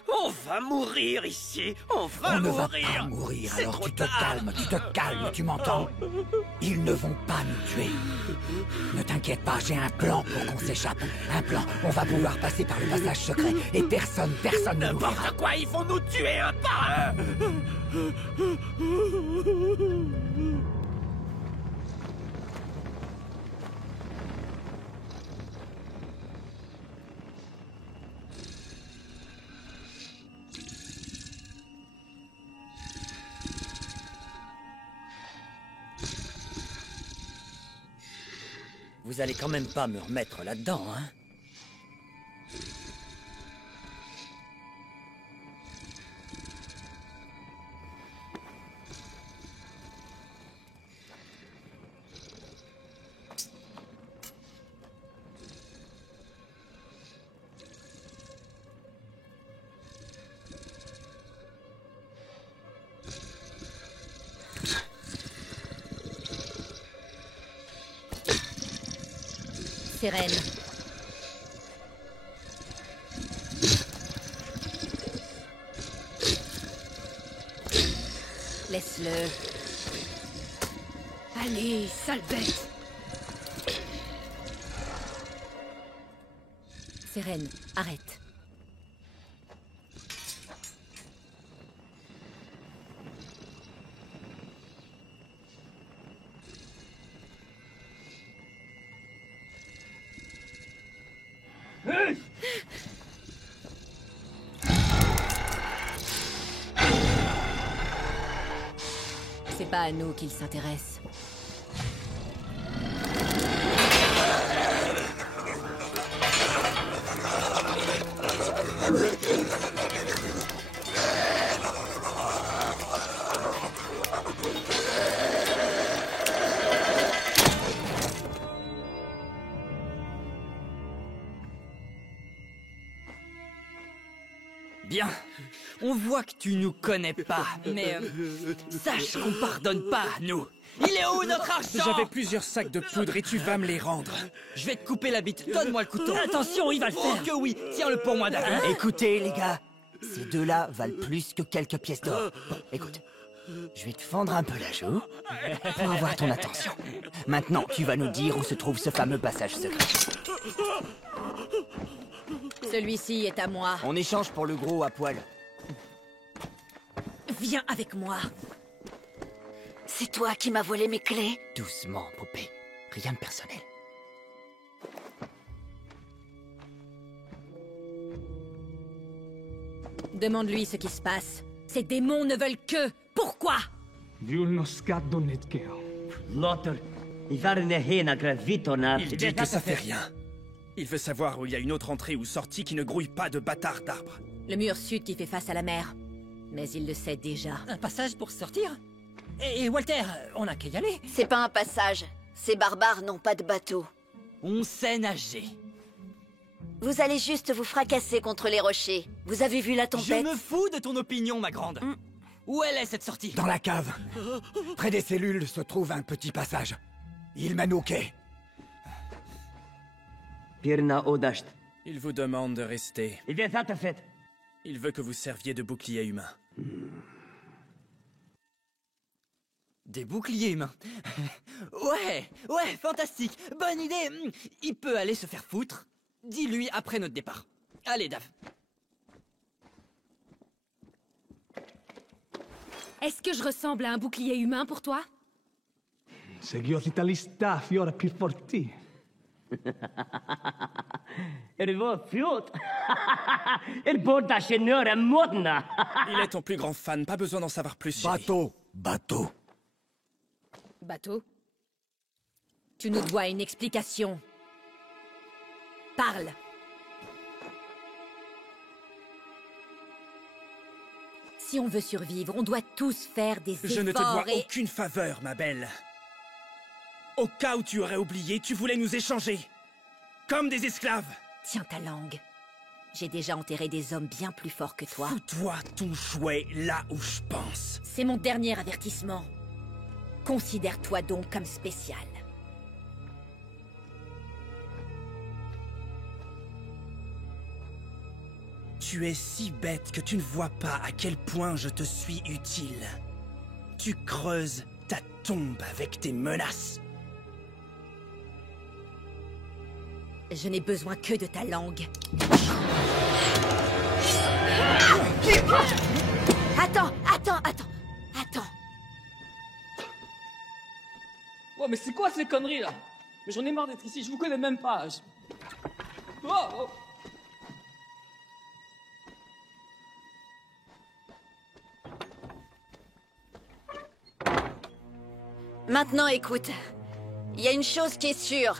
On va mourir ici. On va On ne mourir. va pas mourir, C'est alors trop tu te tard. calmes, tu m'entends? Ils ne vont pas nous tuer. Ne t'inquiète pas, j'ai un plan pour qu'on s'échappe. Un plan, on va pouvoir passer par le passage secret et personne ne nous verra. N'importe quoi, ils vont nous tuer un par un. Vous allez quand même pas me remettre là-dedans, hein? Sérène. Laisse-le. Allez, sale bête. Sérène, arrête. C'est pas à nous qu'il s'intéresse. Bien. On voit que tu nous connais pas, mais sache qu'on pardonne pas, nous. Il est où notre argent? J'avais plusieurs sacs de poudre et tu vas me les rendre. Je vais te couper la bite. Donne-moi le couteau. Attention, il va le faire. Oh que oui. Tiens-le pour moi, David. Écoutez, les gars, ces deux-là valent plus que quelques pièces d'or. Bon, écoute, je vais te fendre un peu la joue pour avoir ton attention. Maintenant, tu vas nous dire où se trouve ce fameux passage secret. Celui-ci est à moi. On échange pour le gros à poil. Viens avec moi. C'est toi qui m'as volé mes clés? Doucement, poupée. Rien de personnel. Demande-lui ce qui se passe. Ces démons ne veulent que... Pourquoi? Lotter, Il dit que ça fait rien. Il veut savoir où il y a une autre entrée ou sortie qui ne grouille pas de bâtards d'arbres. Le mur sud qui fait face à la mer. Mais il le sait déjà. Un passage pour sortir? Et Walter, on n'a qu'à y aller. C'est pas un passage. Ces barbares n'ont pas de bateau. On sait nager. Vous allez juste vous fracasser contre les rochers. Vous avez vu la tempête? Je me fous de ton opinion, ma grande. Où elle est, cette sortie? Dans la cave. Près des cellules se trouve un petit passage. Il mène au quai. Il vous demande de rester. Il veut que vous serviez de bouclier humain. Des boucliers humains. Ouais, fantastique. Bonne idée. Il peut aller se faire foutre. Dis-lui après notre départ. Allez, Dave. Est-ce que je ressemble à un bouclier humain pour toi? Il est ton plus grand fan, pas besoin d'en savoir plus, chérie. Bateau. Bateau? Tu nous dois une explication. Parle. Si on veut survivre, on doit tous faire des efforts. Je ne te dois aucune faveur, ma belle. Au cas où tu aurais oublié, tu voulais nous échanger. Comme des esclaves. Tiens ta langue. J'ai déjà enterré des hommes bien plus forts que toi. Fous-toi ton jouet là où je pense. C'est mon dernier avertissement. Considère-toi donc comme spécial. Tu es si bête que tu ne vois pas à quel point je te suis utile. Tu creuses ta tombe avec tes menaces. Je n'ai besoin que de ta langue. Attends. Oh, mais c'est quoi ces conneries là? Mais j'en ai marre d'être ici, je vous connais même pas. Oh. Maintenant, écoute. Il y a une chose qui est sûre.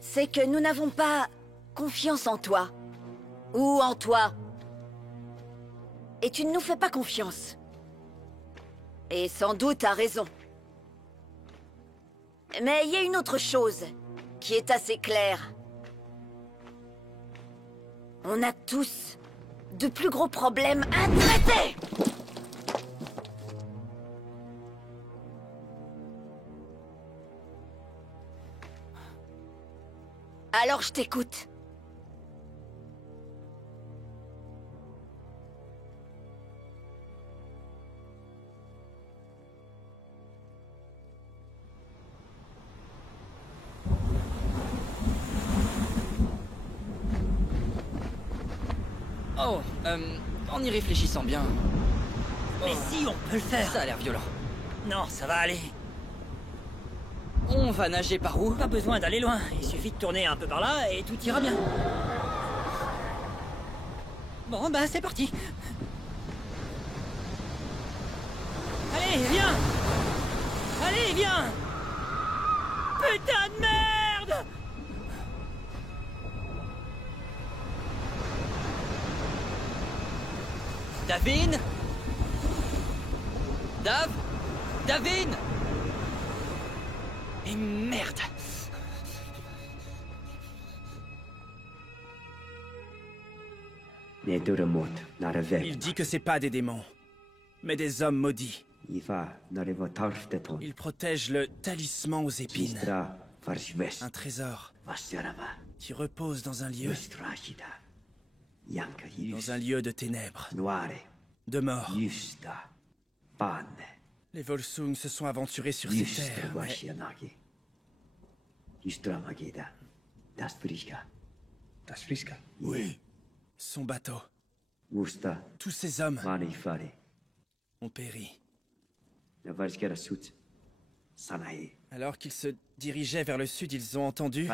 C'est que nous n'avons pas confiance en toi. Ou en toi. Et tu ne nous fais pas confiance. Et sans doute à raison. Mais il y a une autre chose qui est assez claire. On a tous de plus gros problèmes à traiter! Alors je t'écoute. Oh, en y réfléchissant bien... Mais si, on peut le faire. Ça a l'air violent. Non, ça va aller. On va nager par où? Pas besoin d'aller loin, il suffit de tourner un peu par là et tout ira bien. Bon, bah c'est parti. Allez, viens. Allez, viens. Putain de merde! Davin? Davin? Et merde! Il dit que c'est pas des démons, mais des hommes maudits. Ils protègent le talisman aux épines. Un trésor qui repose dans un lieu... Dans un lieu de ténèbres. De mort. Les Volsung se sont aventurés sur ces terres, mais... Oui. Son bateau. Tous ces hommes ont péri. Alors qu'ils se dirigeaient vers le sud, ils ont entendu...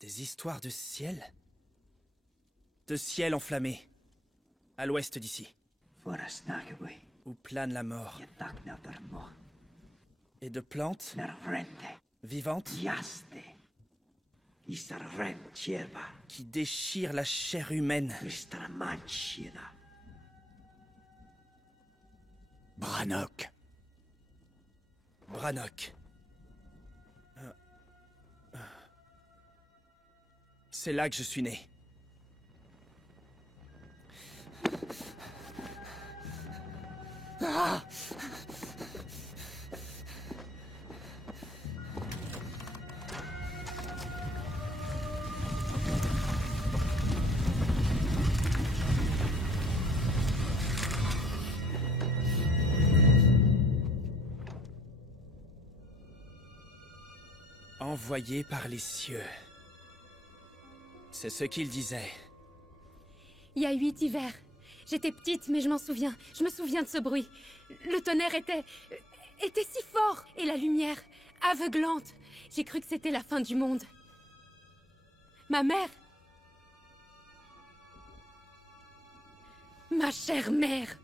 Des histoires de ciel? De ciel enflammé, à l'ouest d'ici. Où plane la mort. Et de plantes vivantes qui déchirent la chair humaine. Brannock. Brannock. C'est là que je suis né. Ah! Envoyé par les cieux. C'est ce qu'il disait. Il y a 8 hivers. J'étais petite, mais je m'en souviens. Je me souviens de ce bruit. Le tonnerre était si fort. Et la lumière, aveuglante. J'ai cru que c'était la fin du monde. Ma mère. Ma chère mère.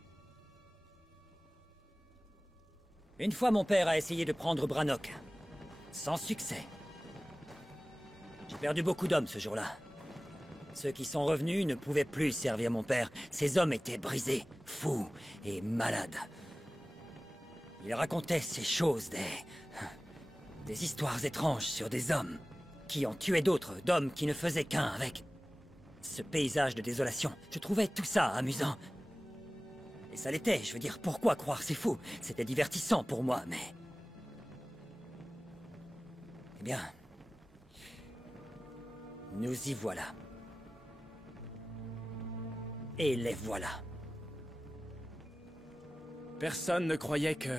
Une fois, mon père a essayé de prendre Brannock. Sans succès. J'ai perdu beaucoup d'hommes ce jour-là. Ceux qui sont revenus ne pouvaient plus servir mon père. Ces hommes étaient brisés, fous et malades. Ils racontaient ces choses, des histoires étranges sur des hommes qui ont tué d'autres, d'hommes qui ne faisaient qu'un avec ce paysage de désolation. Je trouvais tout ça amusant. Et ça l'était, je veux dire, pourquoi croire ces fous? C'était divertissant pour moi, mais... Eh bien... Nous y voilà. Et les voilà. Personne ne croyait que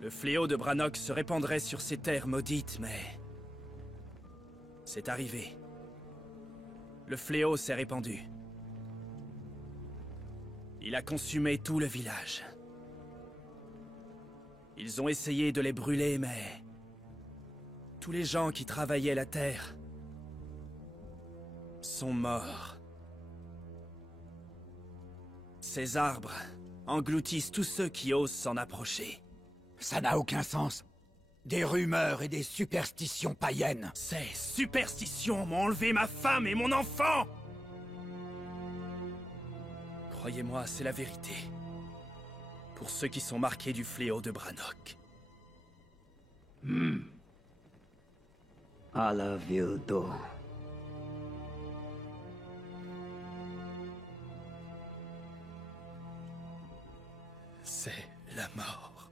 le fléau de Brannock se répandrait sur ces terres maudites, mais... c'est arrivé. Le fléau s'est répandu. Il a consumé tout le village. Ils ont essayé de les brûler, mais... tous les gens qui travaillaient la terre... sont morts. Ces arbres engloutissent tous ceux qui osent s'en approcher. Ça n'a aucun sens. Des rumeurs et des superstitions païennes. Ces superstitions m'ont enlevé ma femme et mon enfant! Croyez-moi, c'est la vérité. Pour ceux qui sont marqués du fléau de Brannock. Alavildo. C'est la mort.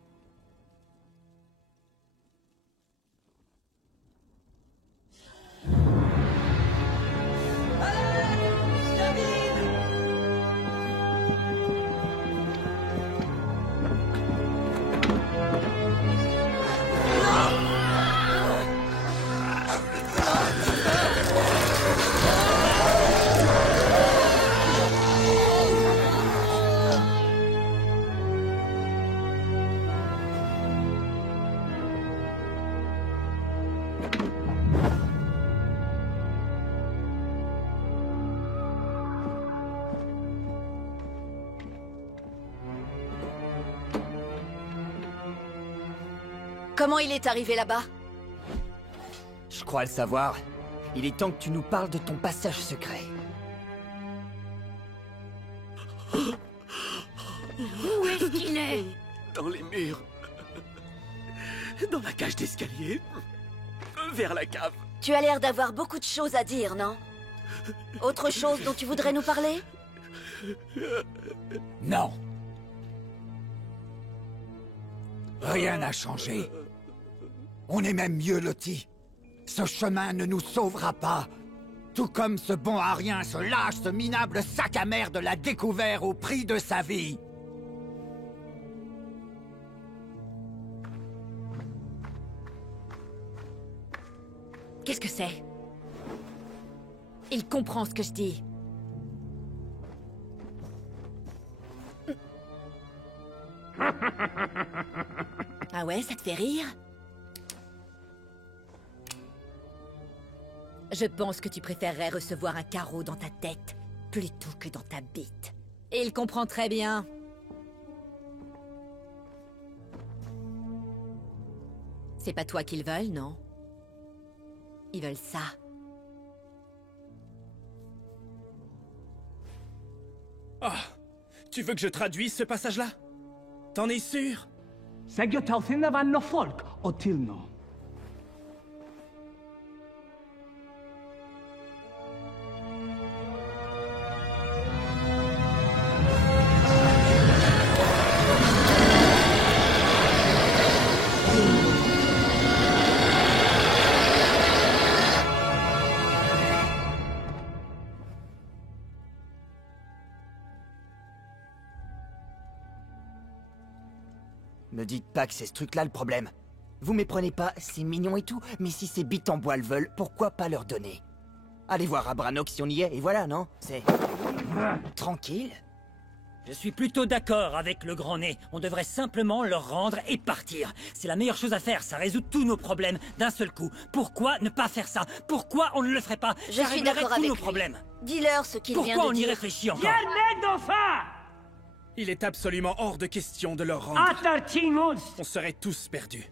Comment il est arrivé là-bas? Je crois le savoir. Il est temps que tu nous parles de ton passage secret. Où est-ce qu'il est? Dans les murs. Dans la cage d'escalier. Vers la cave. Tu as l'air d'avoir beaucoup de choses à dire, non? Autre chose dont tu voudrais nous parler? Non. Rien n'a changé. On est même mieux lotis. Ce chemin ne nous sauvera pas. Tout comme ce bon à rien, ce lâche, ce minable sac à merde l'a découvert au prix de sa vie. Qu'est-ce que c'est? Il comprend ce que je dis. Ah ouais, ça te fait rire? Je pense que tu préférerais recevoir un carreau dans ta tête plutôt que dans ta bite. Et il comprend très bien. C'est pas toi qu'ils veulent, non? Ils veulent ça. Ah, tu veux que je traduise ce passage-là? T'en es sûr? Sägjötalthinna vanno folk och tillno. Me dites pas que c'est ce truc-là le problème. Vous méprenez pas, c'est mignon et tout, mais si ces bites en bois le veulent, pourquoi pas leur donner? Allez voir à Brannock si on y est, et voilà, non? C'est... tranquille. Je suis plutôt d'accord avec le grand nez. On devrait simplement leur rendre et partir. C'est la meilleure chose à faire, ça résout tous nos problèmes d'un seul coup. Pourquoi ne pas faire ça? Pourquoi on ne le ferait pas? Je suis d'accord avec nos lui. problèmes. Dis-leur ce qu'il vient de dire. Pourquoi on y réfléchit encore? Il est absolument hors de question de leur rendre. On serait tous perdus.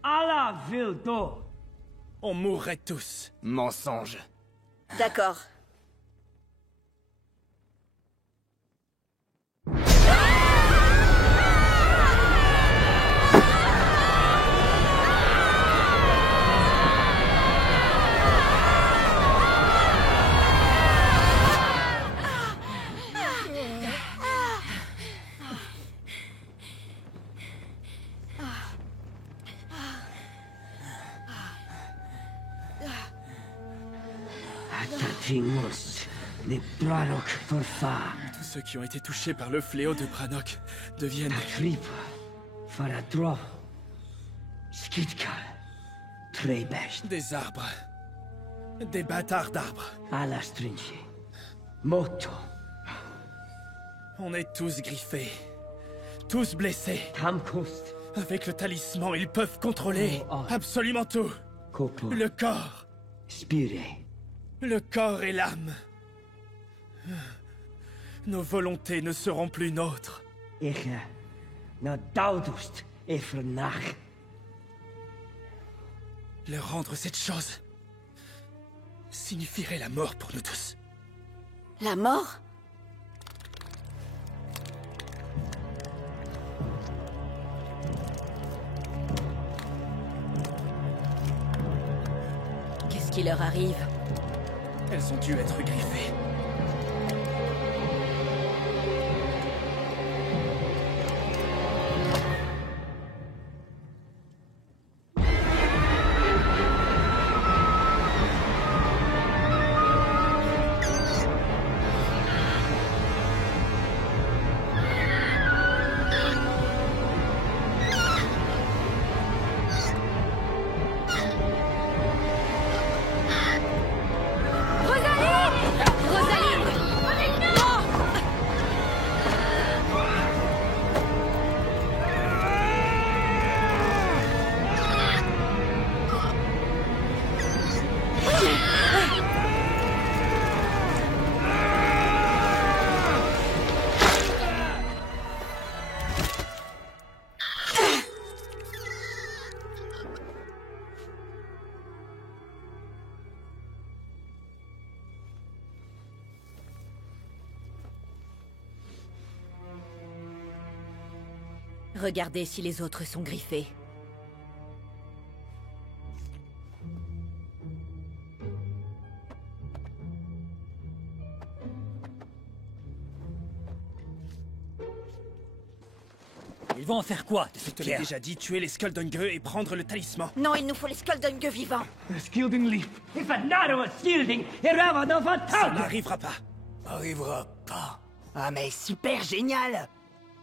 On mourrait tous. Mensonge. D'accord. Tous ceux qui ont été touchés par le fléau de Brannock deviennent... des arbres. Des bâtards d'arbres. On est tous griffés. Tous blessés. Avec le talisman, ils peuvent contrôler absolument tout. Le corps. Le corps et l'âme. Nos volontés ne seront plus nôtres. Leur rendre cette chose signifierait la mort pour nous tous. La mort? Qu'est-ce qui leur arrive? Elles ont dû être griffées. Rosalie! Regardez si les autres sont griffés. Ils vont en faire quoi de Je cette te l'ai pierre? déjà dit, tuer les Skuldungr et prendre le talisman. Non, il nous faut les Skuldungr vivants. Skilding leaf. If a naro was shielding, Irava no Ça fantasma! n'arrivera pas. Arrivera pas. Ah mais super génial!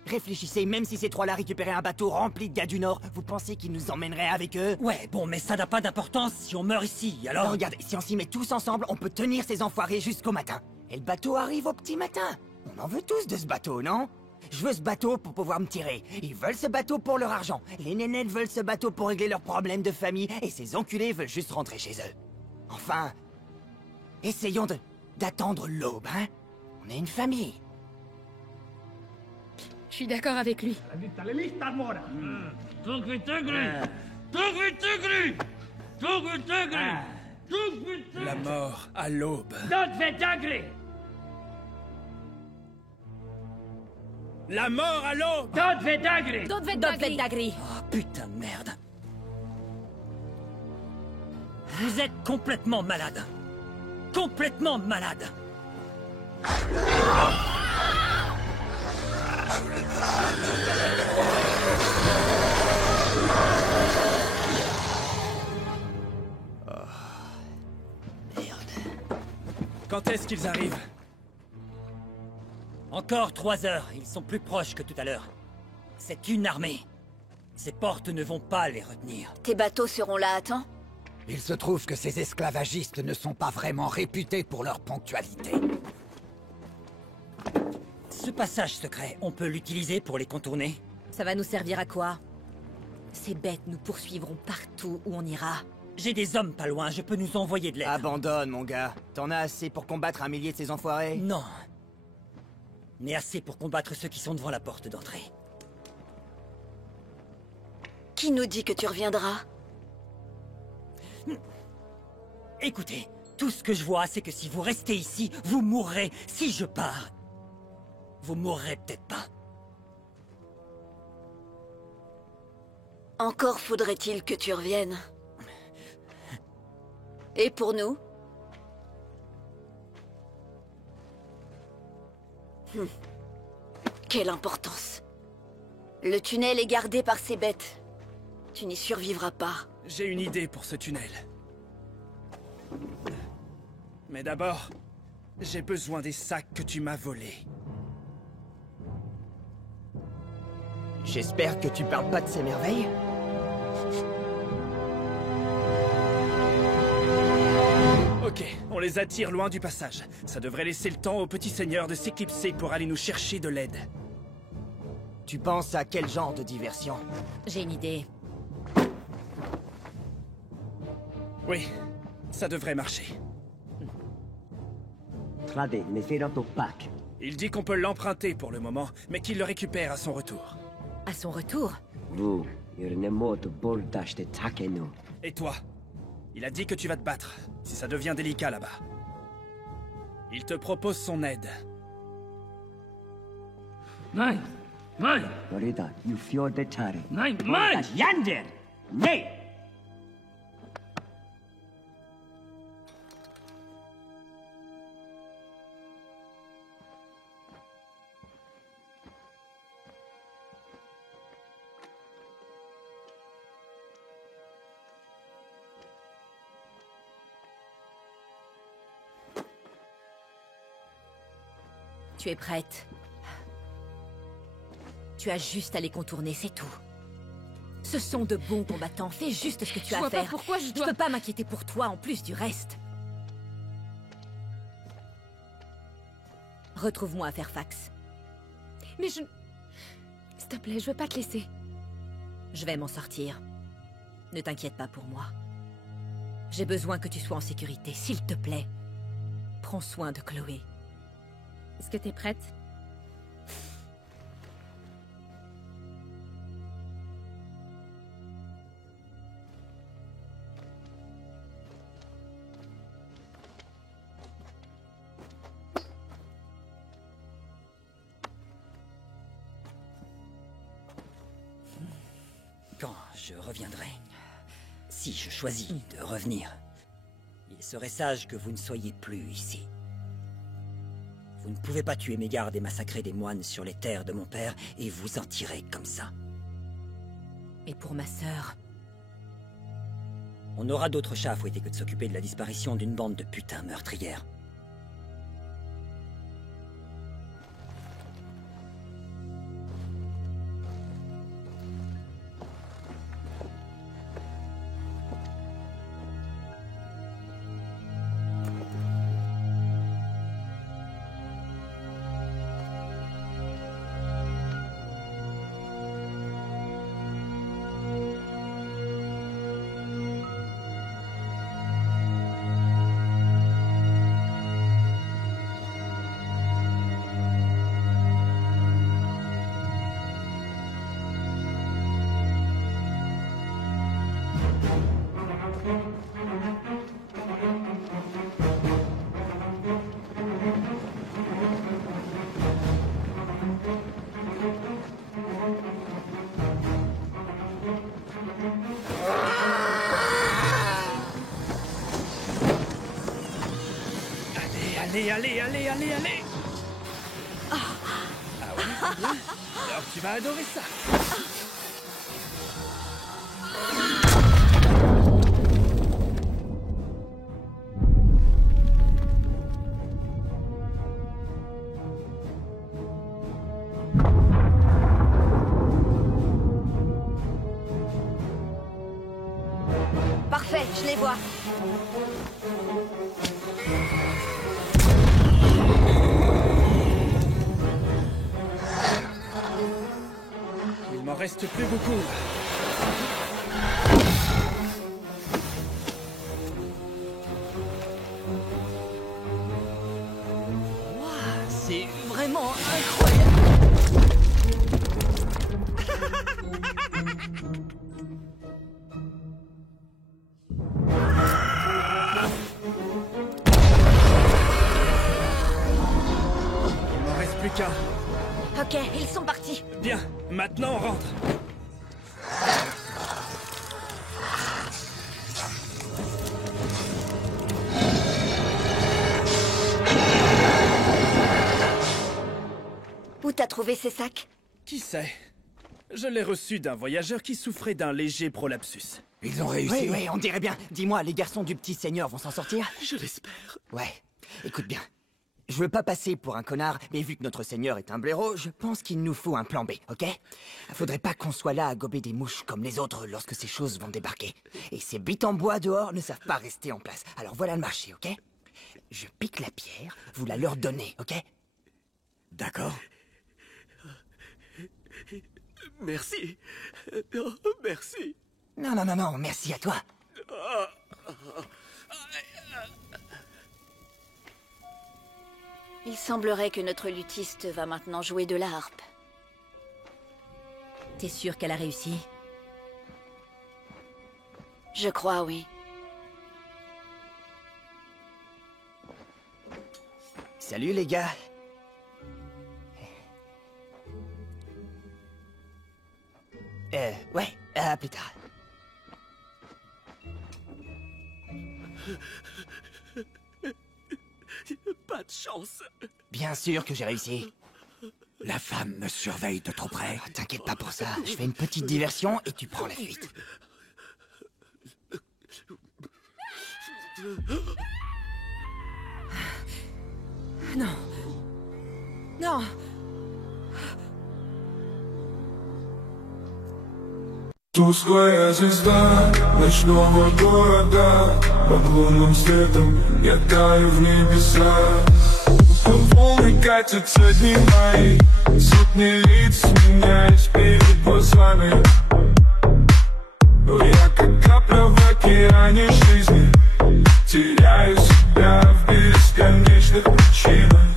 Réfléchissez, même si ces trois-là récupéraient un bateau rempli de gars du Nord, vous pensez qu'ils nous emmèneraient avec eux? Ouais, bon, mais ça n'a pas d'importance si on meurt ici, alors... Regardez, si on s'y met tous ensemble, on peut tenir ces enfoirés jusqu'au matin. Et le bateau arrive au petit matin. On en veut tous de ce bateau, non? Je veux ce bateau pour pouvoir me tirer. Ils veulent ce bateau pour leur argent. Les nénettes veulent ce bateau pour régler leurs problèmes de famille. Et ces enculés veulent juste rentrer chez eux. Enfin, essayons d'attendre l'aube, hein? On est une famille. Je suis d'accord avec lui. La mort à l'aube. La mort à l'aube! Dagri. Oh, putain de merde. Vous êtes complètement malade. Complètement malade. Quand est-ce qu'ils arrivent? Encore 3 heures, ils sont plus proches que tout à l'heure. C'est une armée. Ces portes ne vont pas les retenir. Tes bateaux seront là à temps? Il se trouve que ces esclavagistes ne sont pas vraiment réputés pour leur ponctualité. Ce passage secret, on peut l'utiliser pour les contourner? Ça va nous servir à quoi? Ces bêtes nous poursuivront partout où on ira. J'ai des hommes pas loin, je peux nous envoyer de l'aide. Abandonne, mon gars. T'en as assez pour combattre 1 millier de ces enfoirés? Non. Mais assez pour combattre ceux qui sont devant la porte d'entrée. Qui nous dit que tu reviendras? Écoutez, tout ce que je vois, c'est que si vous restez ici, vous mourrez. Si je pars, vous mourrez peut-être pas. Encore faudrait-il que tu reviennes. Et pour nous? Quelle importance. Le tunnel est gardé par ces bêtes. Tu n'y survivras pas. J'ai une idée pour ce tunnel. Mais d'abord, j'ai besoin des sacs que tu m'as volés. J'espère que tu parles pas de ces merveilles. Ok, on les attire loin du passage. Ça devrait laisser le temps au petit seigneur de s'éclipser pour aller nous chercher de l'aide. Tu penses à quel genre de diversion? J'ai une idée. Oui, ça devrait marcher. Il dit qu'on peut l'emprunter pour le moment, mais qu'il le récupère à son retour. À son retour? Et toi? Il a dit que tu vas te battre, si ça devient délicat là-bas. Il te propose son aide. Nein! Nein! Nein! Nein! Yander! Nee! Tu es prête. Tu as juste à les contourner, c'est tout. Ce sont de bons combattants, fais juste ce que tu as à faire. Pourquoi je dois... Je peux pas m'inquiéter pour toi en plus du reste. Retrouve-moi à Fairfax. Mais je... S'il te plaît, je veux pas te laisser. Je vais m'en sortir. Ne t'inquiète pas pour moi. J'ai besoin que tu sois en sécurité, s'il te plaît. Prends soin de Chloé. Est-ce que t'es prête? quand je reviendrai, si je choisis de revenir, il serait sage que vous ne soyez plus ici. Vous ne pouvez pas tuer mes gardes et massacrer des moines sur les terres de mon père et vous en tirer comme ça. Et pour ma sœur? On aura d'autres chats à fouetter que de s'occuper de la disparition d'une bande de putains meurtrières. Allez! Ah oui, c'est bien. Alors tu vas adorer ça. Parfait, je les vois. Il m'en reste plus beaucoup. C'est vraiment incroyable. Il m'en reste plus qu'un. Ok, ils sont partis. Bien, maintenant on rentre. Où t'as trouvé ces sacs? Qui sait? Je l'ai reçu d'un voyageur qui souffrait d'un léger prolapsus. Ils ont réussi. Oui, on dirait bien. Dis-moi, les garçons du petit seigneur vont s'en sortir? Je l'espère. Ouais, écoute bien. Je veux pas passer pour un connard, mais vu que notre seigneur est un blaireau, je pense qu'il nous faut un plan B, ok? Faudrait pas qu'on soit là à gober des mouches comme les autres lorsque ces choses vont débarquer. Et ces bites en bois dehors ne savent pas rester en place. Alors voilà le marché, ok? Je pique la pierre, vous la leur donnez, ok? D'accord. Merci. Oh, merci. Non, merci à toi. Il semblerait que notre luthiste va maintenant jouer de la harpe. T'es sûr qu'elle a réussi? Je crois, oui. Salut les gars. Ouais, à plus tard. Pas de chance. Bien sûr que j'ai réussi. La femme me surveille de trop près. Oh, t'inquiète pas pour ça. Je fais une petite diversion et tu prends la fuite. Non. Non. Тусклая звезда ночного города, под лунным светом я таю в небеса. Волны катятся дни мои, сотни лиц меняюсь перед глазами. Но я как капля в океане жизни, теряю себя в бесконечных причинах.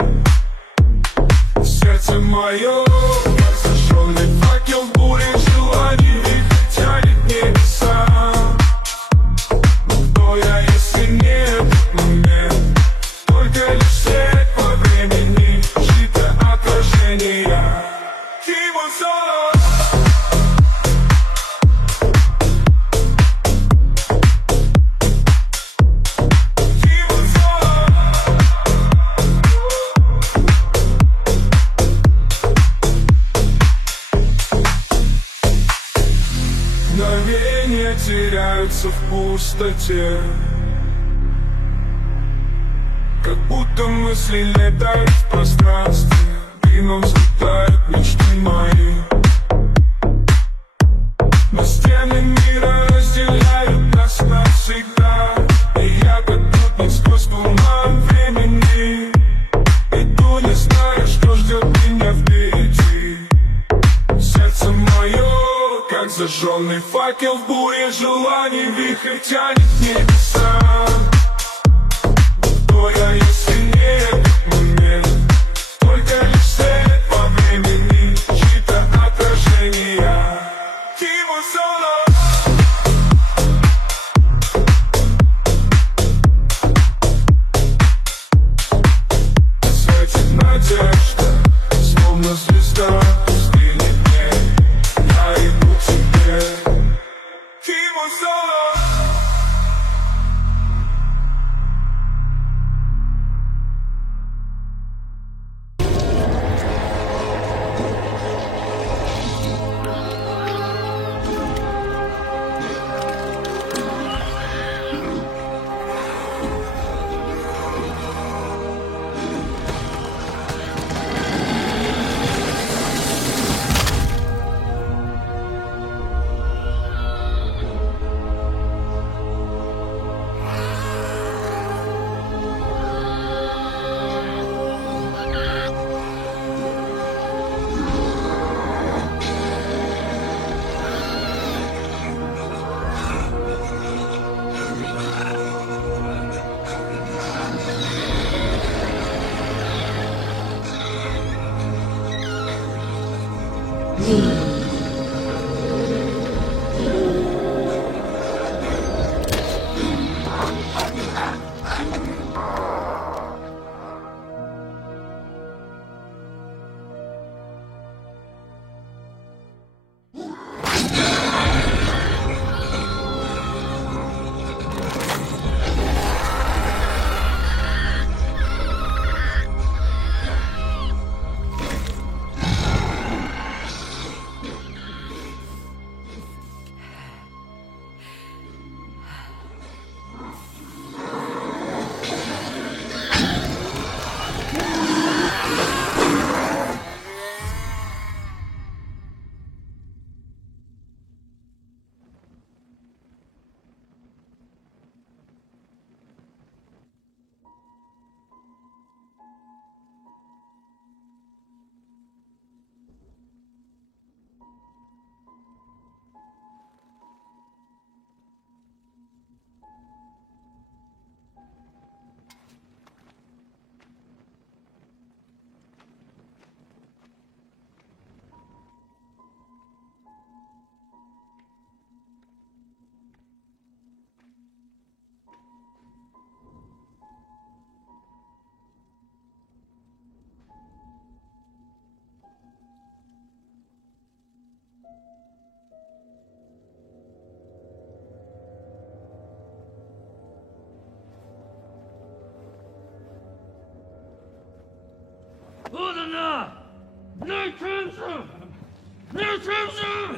Сердце мое, как зажженный факел в буре желаний, тянет небеса. Но кто я, если не этот момент? Только лишь след во времени, чьи-то отражения. He was all мгновения теряются в пустоте. Как будто мысли летают в пространстве, вином взлетают мечты мои. Но стены мира разделяют нас навсегда, и я как путник сквозь туман времени. Иду, не зная, что ждет меня впереди. Сердце мое, как зажженный факел в буре желаний, вихрь тянет в небеса. Кто я, если не этот момент? Только лишь свет во времени, чьи-то отражения. Тимо Соло. Светит надежда, словно звезда. Взгляни мне, я иду к тебе. Тимо Соло.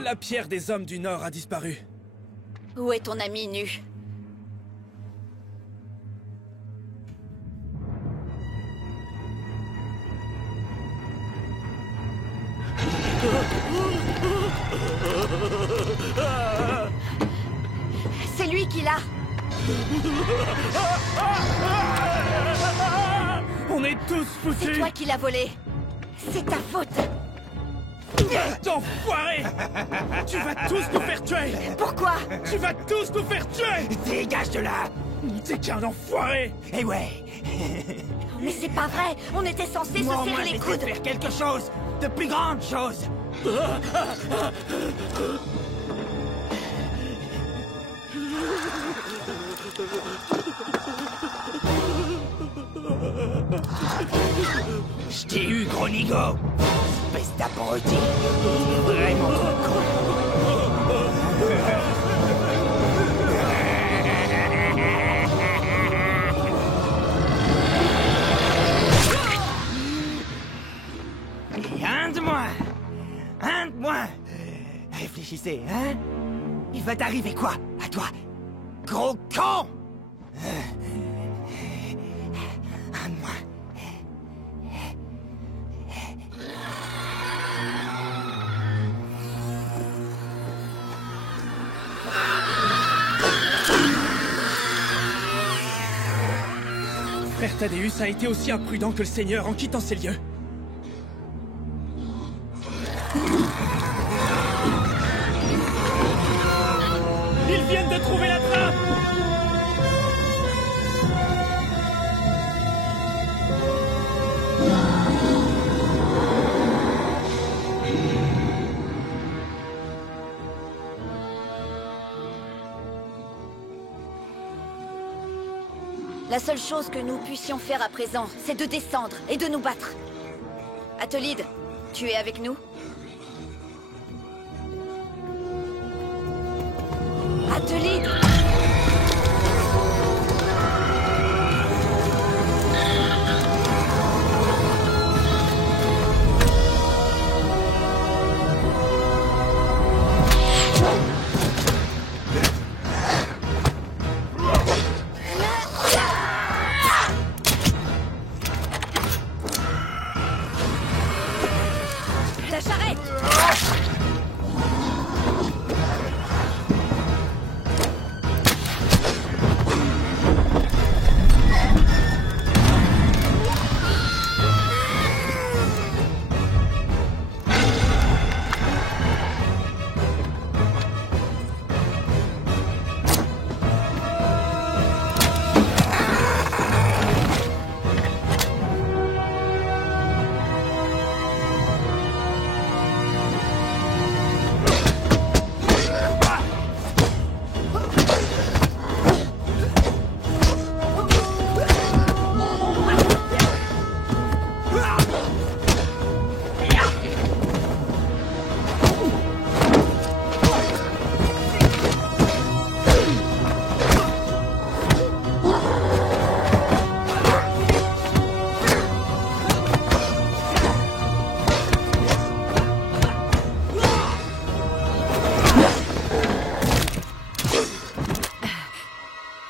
La pierre des hommes du Nord a disparu. Où est ton ami nu? C'est lui qui l'a. On est tous foutus. C'est toi qui l'as volé. C'est ta faute. T'enfoiré! Tu vas tous nous faire tuer! Pourquoi? Tu vas tous nous faire tuer! Dégage de là! T'es qu'un enfoiré! Eh ouais! Mais c'est pas vrai! On était censés se serrer les coudes! Faire quelque chose! De plus grande chose! Je t'ai eu, gros nigo! Espèce d'abruti! Vraiment trop con! Et un de moins! Un de moins! Réfléchissez, hein? Il va t'arriver quoi, à toi? Gros con! Un de moins. Frère Thaddeus a été aussi imprudent que le Seigneur en quittant ces lieux. Ils viennent de trouver la trappe! La seule chose que nous puissions faire à présent, c'est de descendre et de nous battre. Athelide, tu es avec nous? Athelide! La charrette!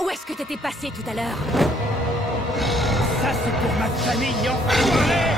Où est-ce que t'étais passé tout à l'heure? Ça, c'est pour ma famille enfoirée!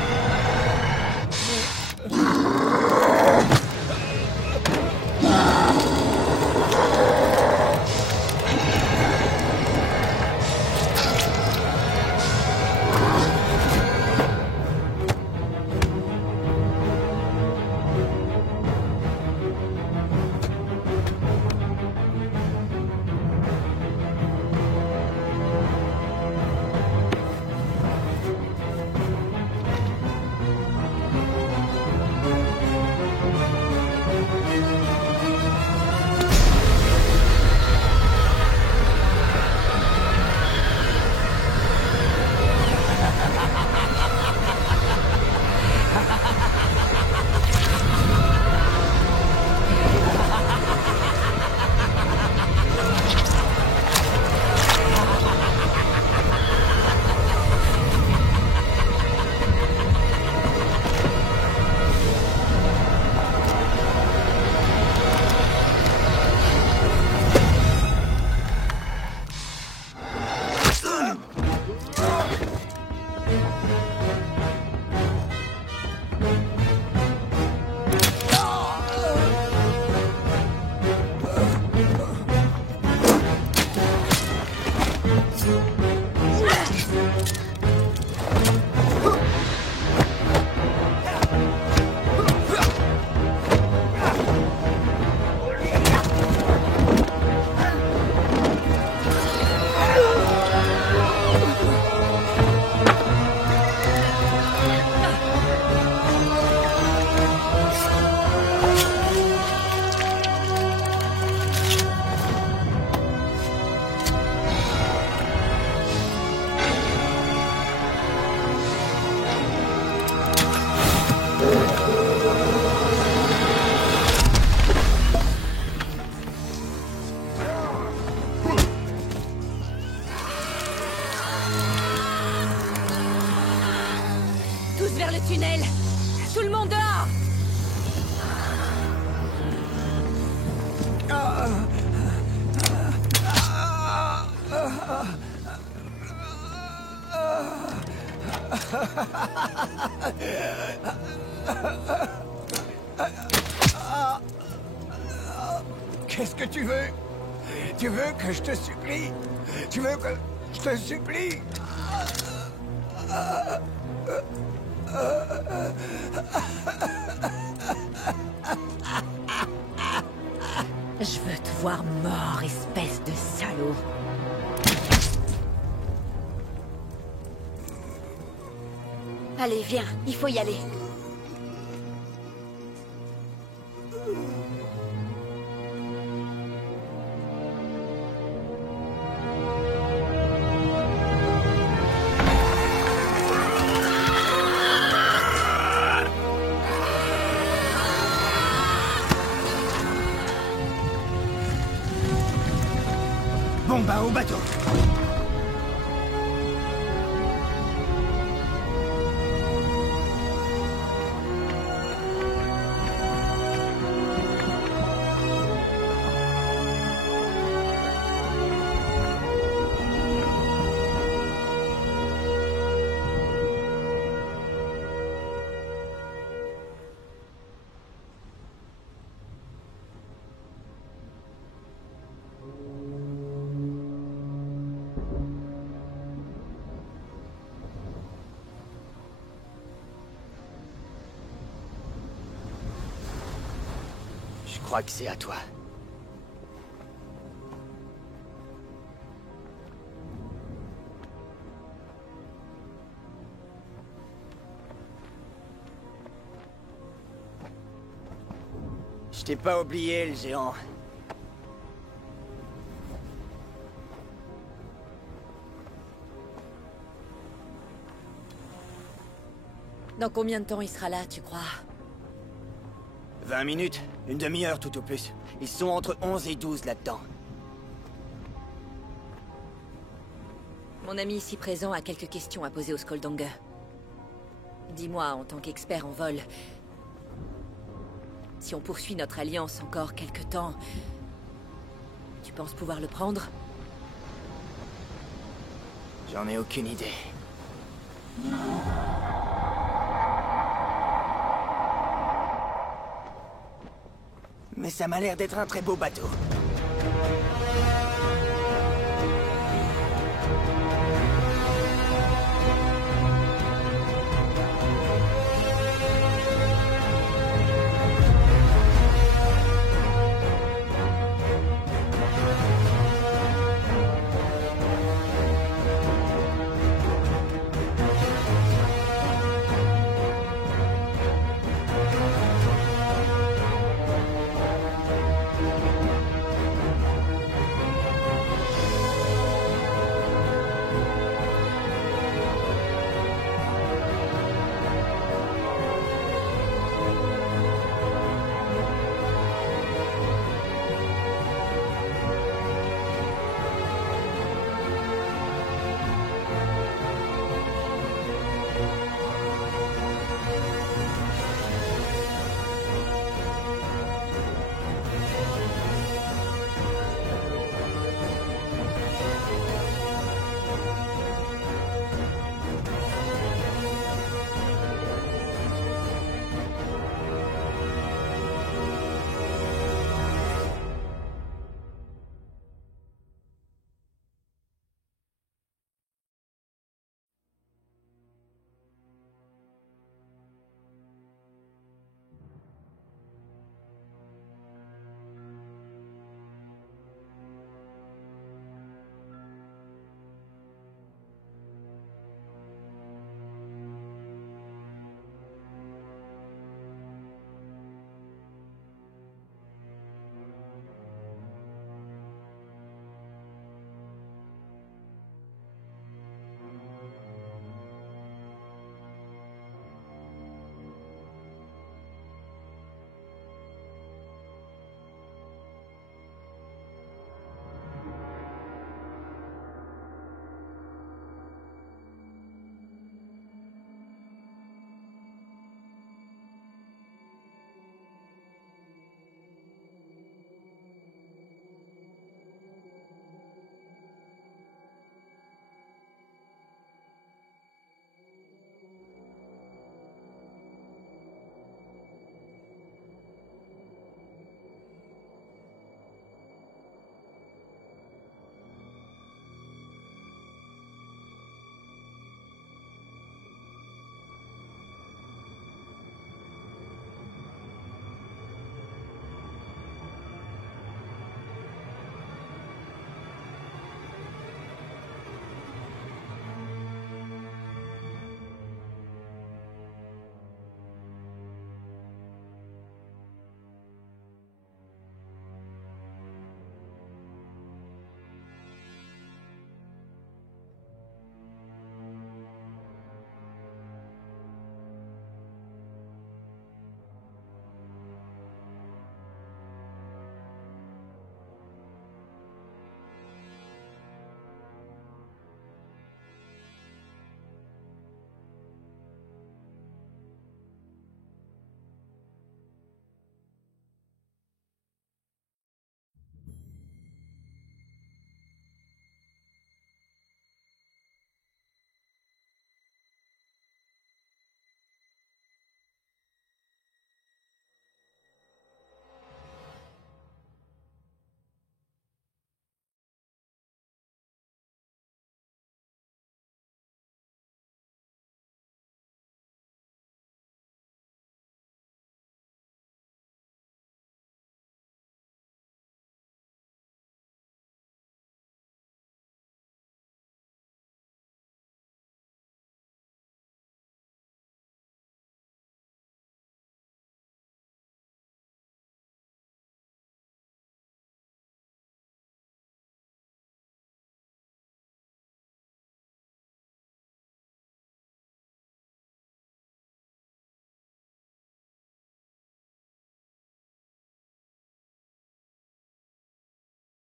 Vers le tunnel! Tout le monde dehors! Qu'est-ce que tu veux? Tu veux que je te supplie? Tu veux que je te supplie? Je veux te voir mort, espèce de salaud. Allez, viens, il faut y aller. Bon, bah, au bateau. Je crois que c'est à toi. Je t'ai pas oublié, le géant. Dans combien de temps il sera là, tu crois? 20 minutes, une demi-heure tout au plus. Ils sont entre 11 et 12 là-dedans. Mon ami ici présent a quelques questions à poser au Skoldanger. Dis-moi, en tant qu'expert en vol, si on poursuit notre alliance encore quelque temps, tu penses pouvoir le prendre? J'en ai aucune idée. Mais ça m'a l'air d'être un très beau bateau.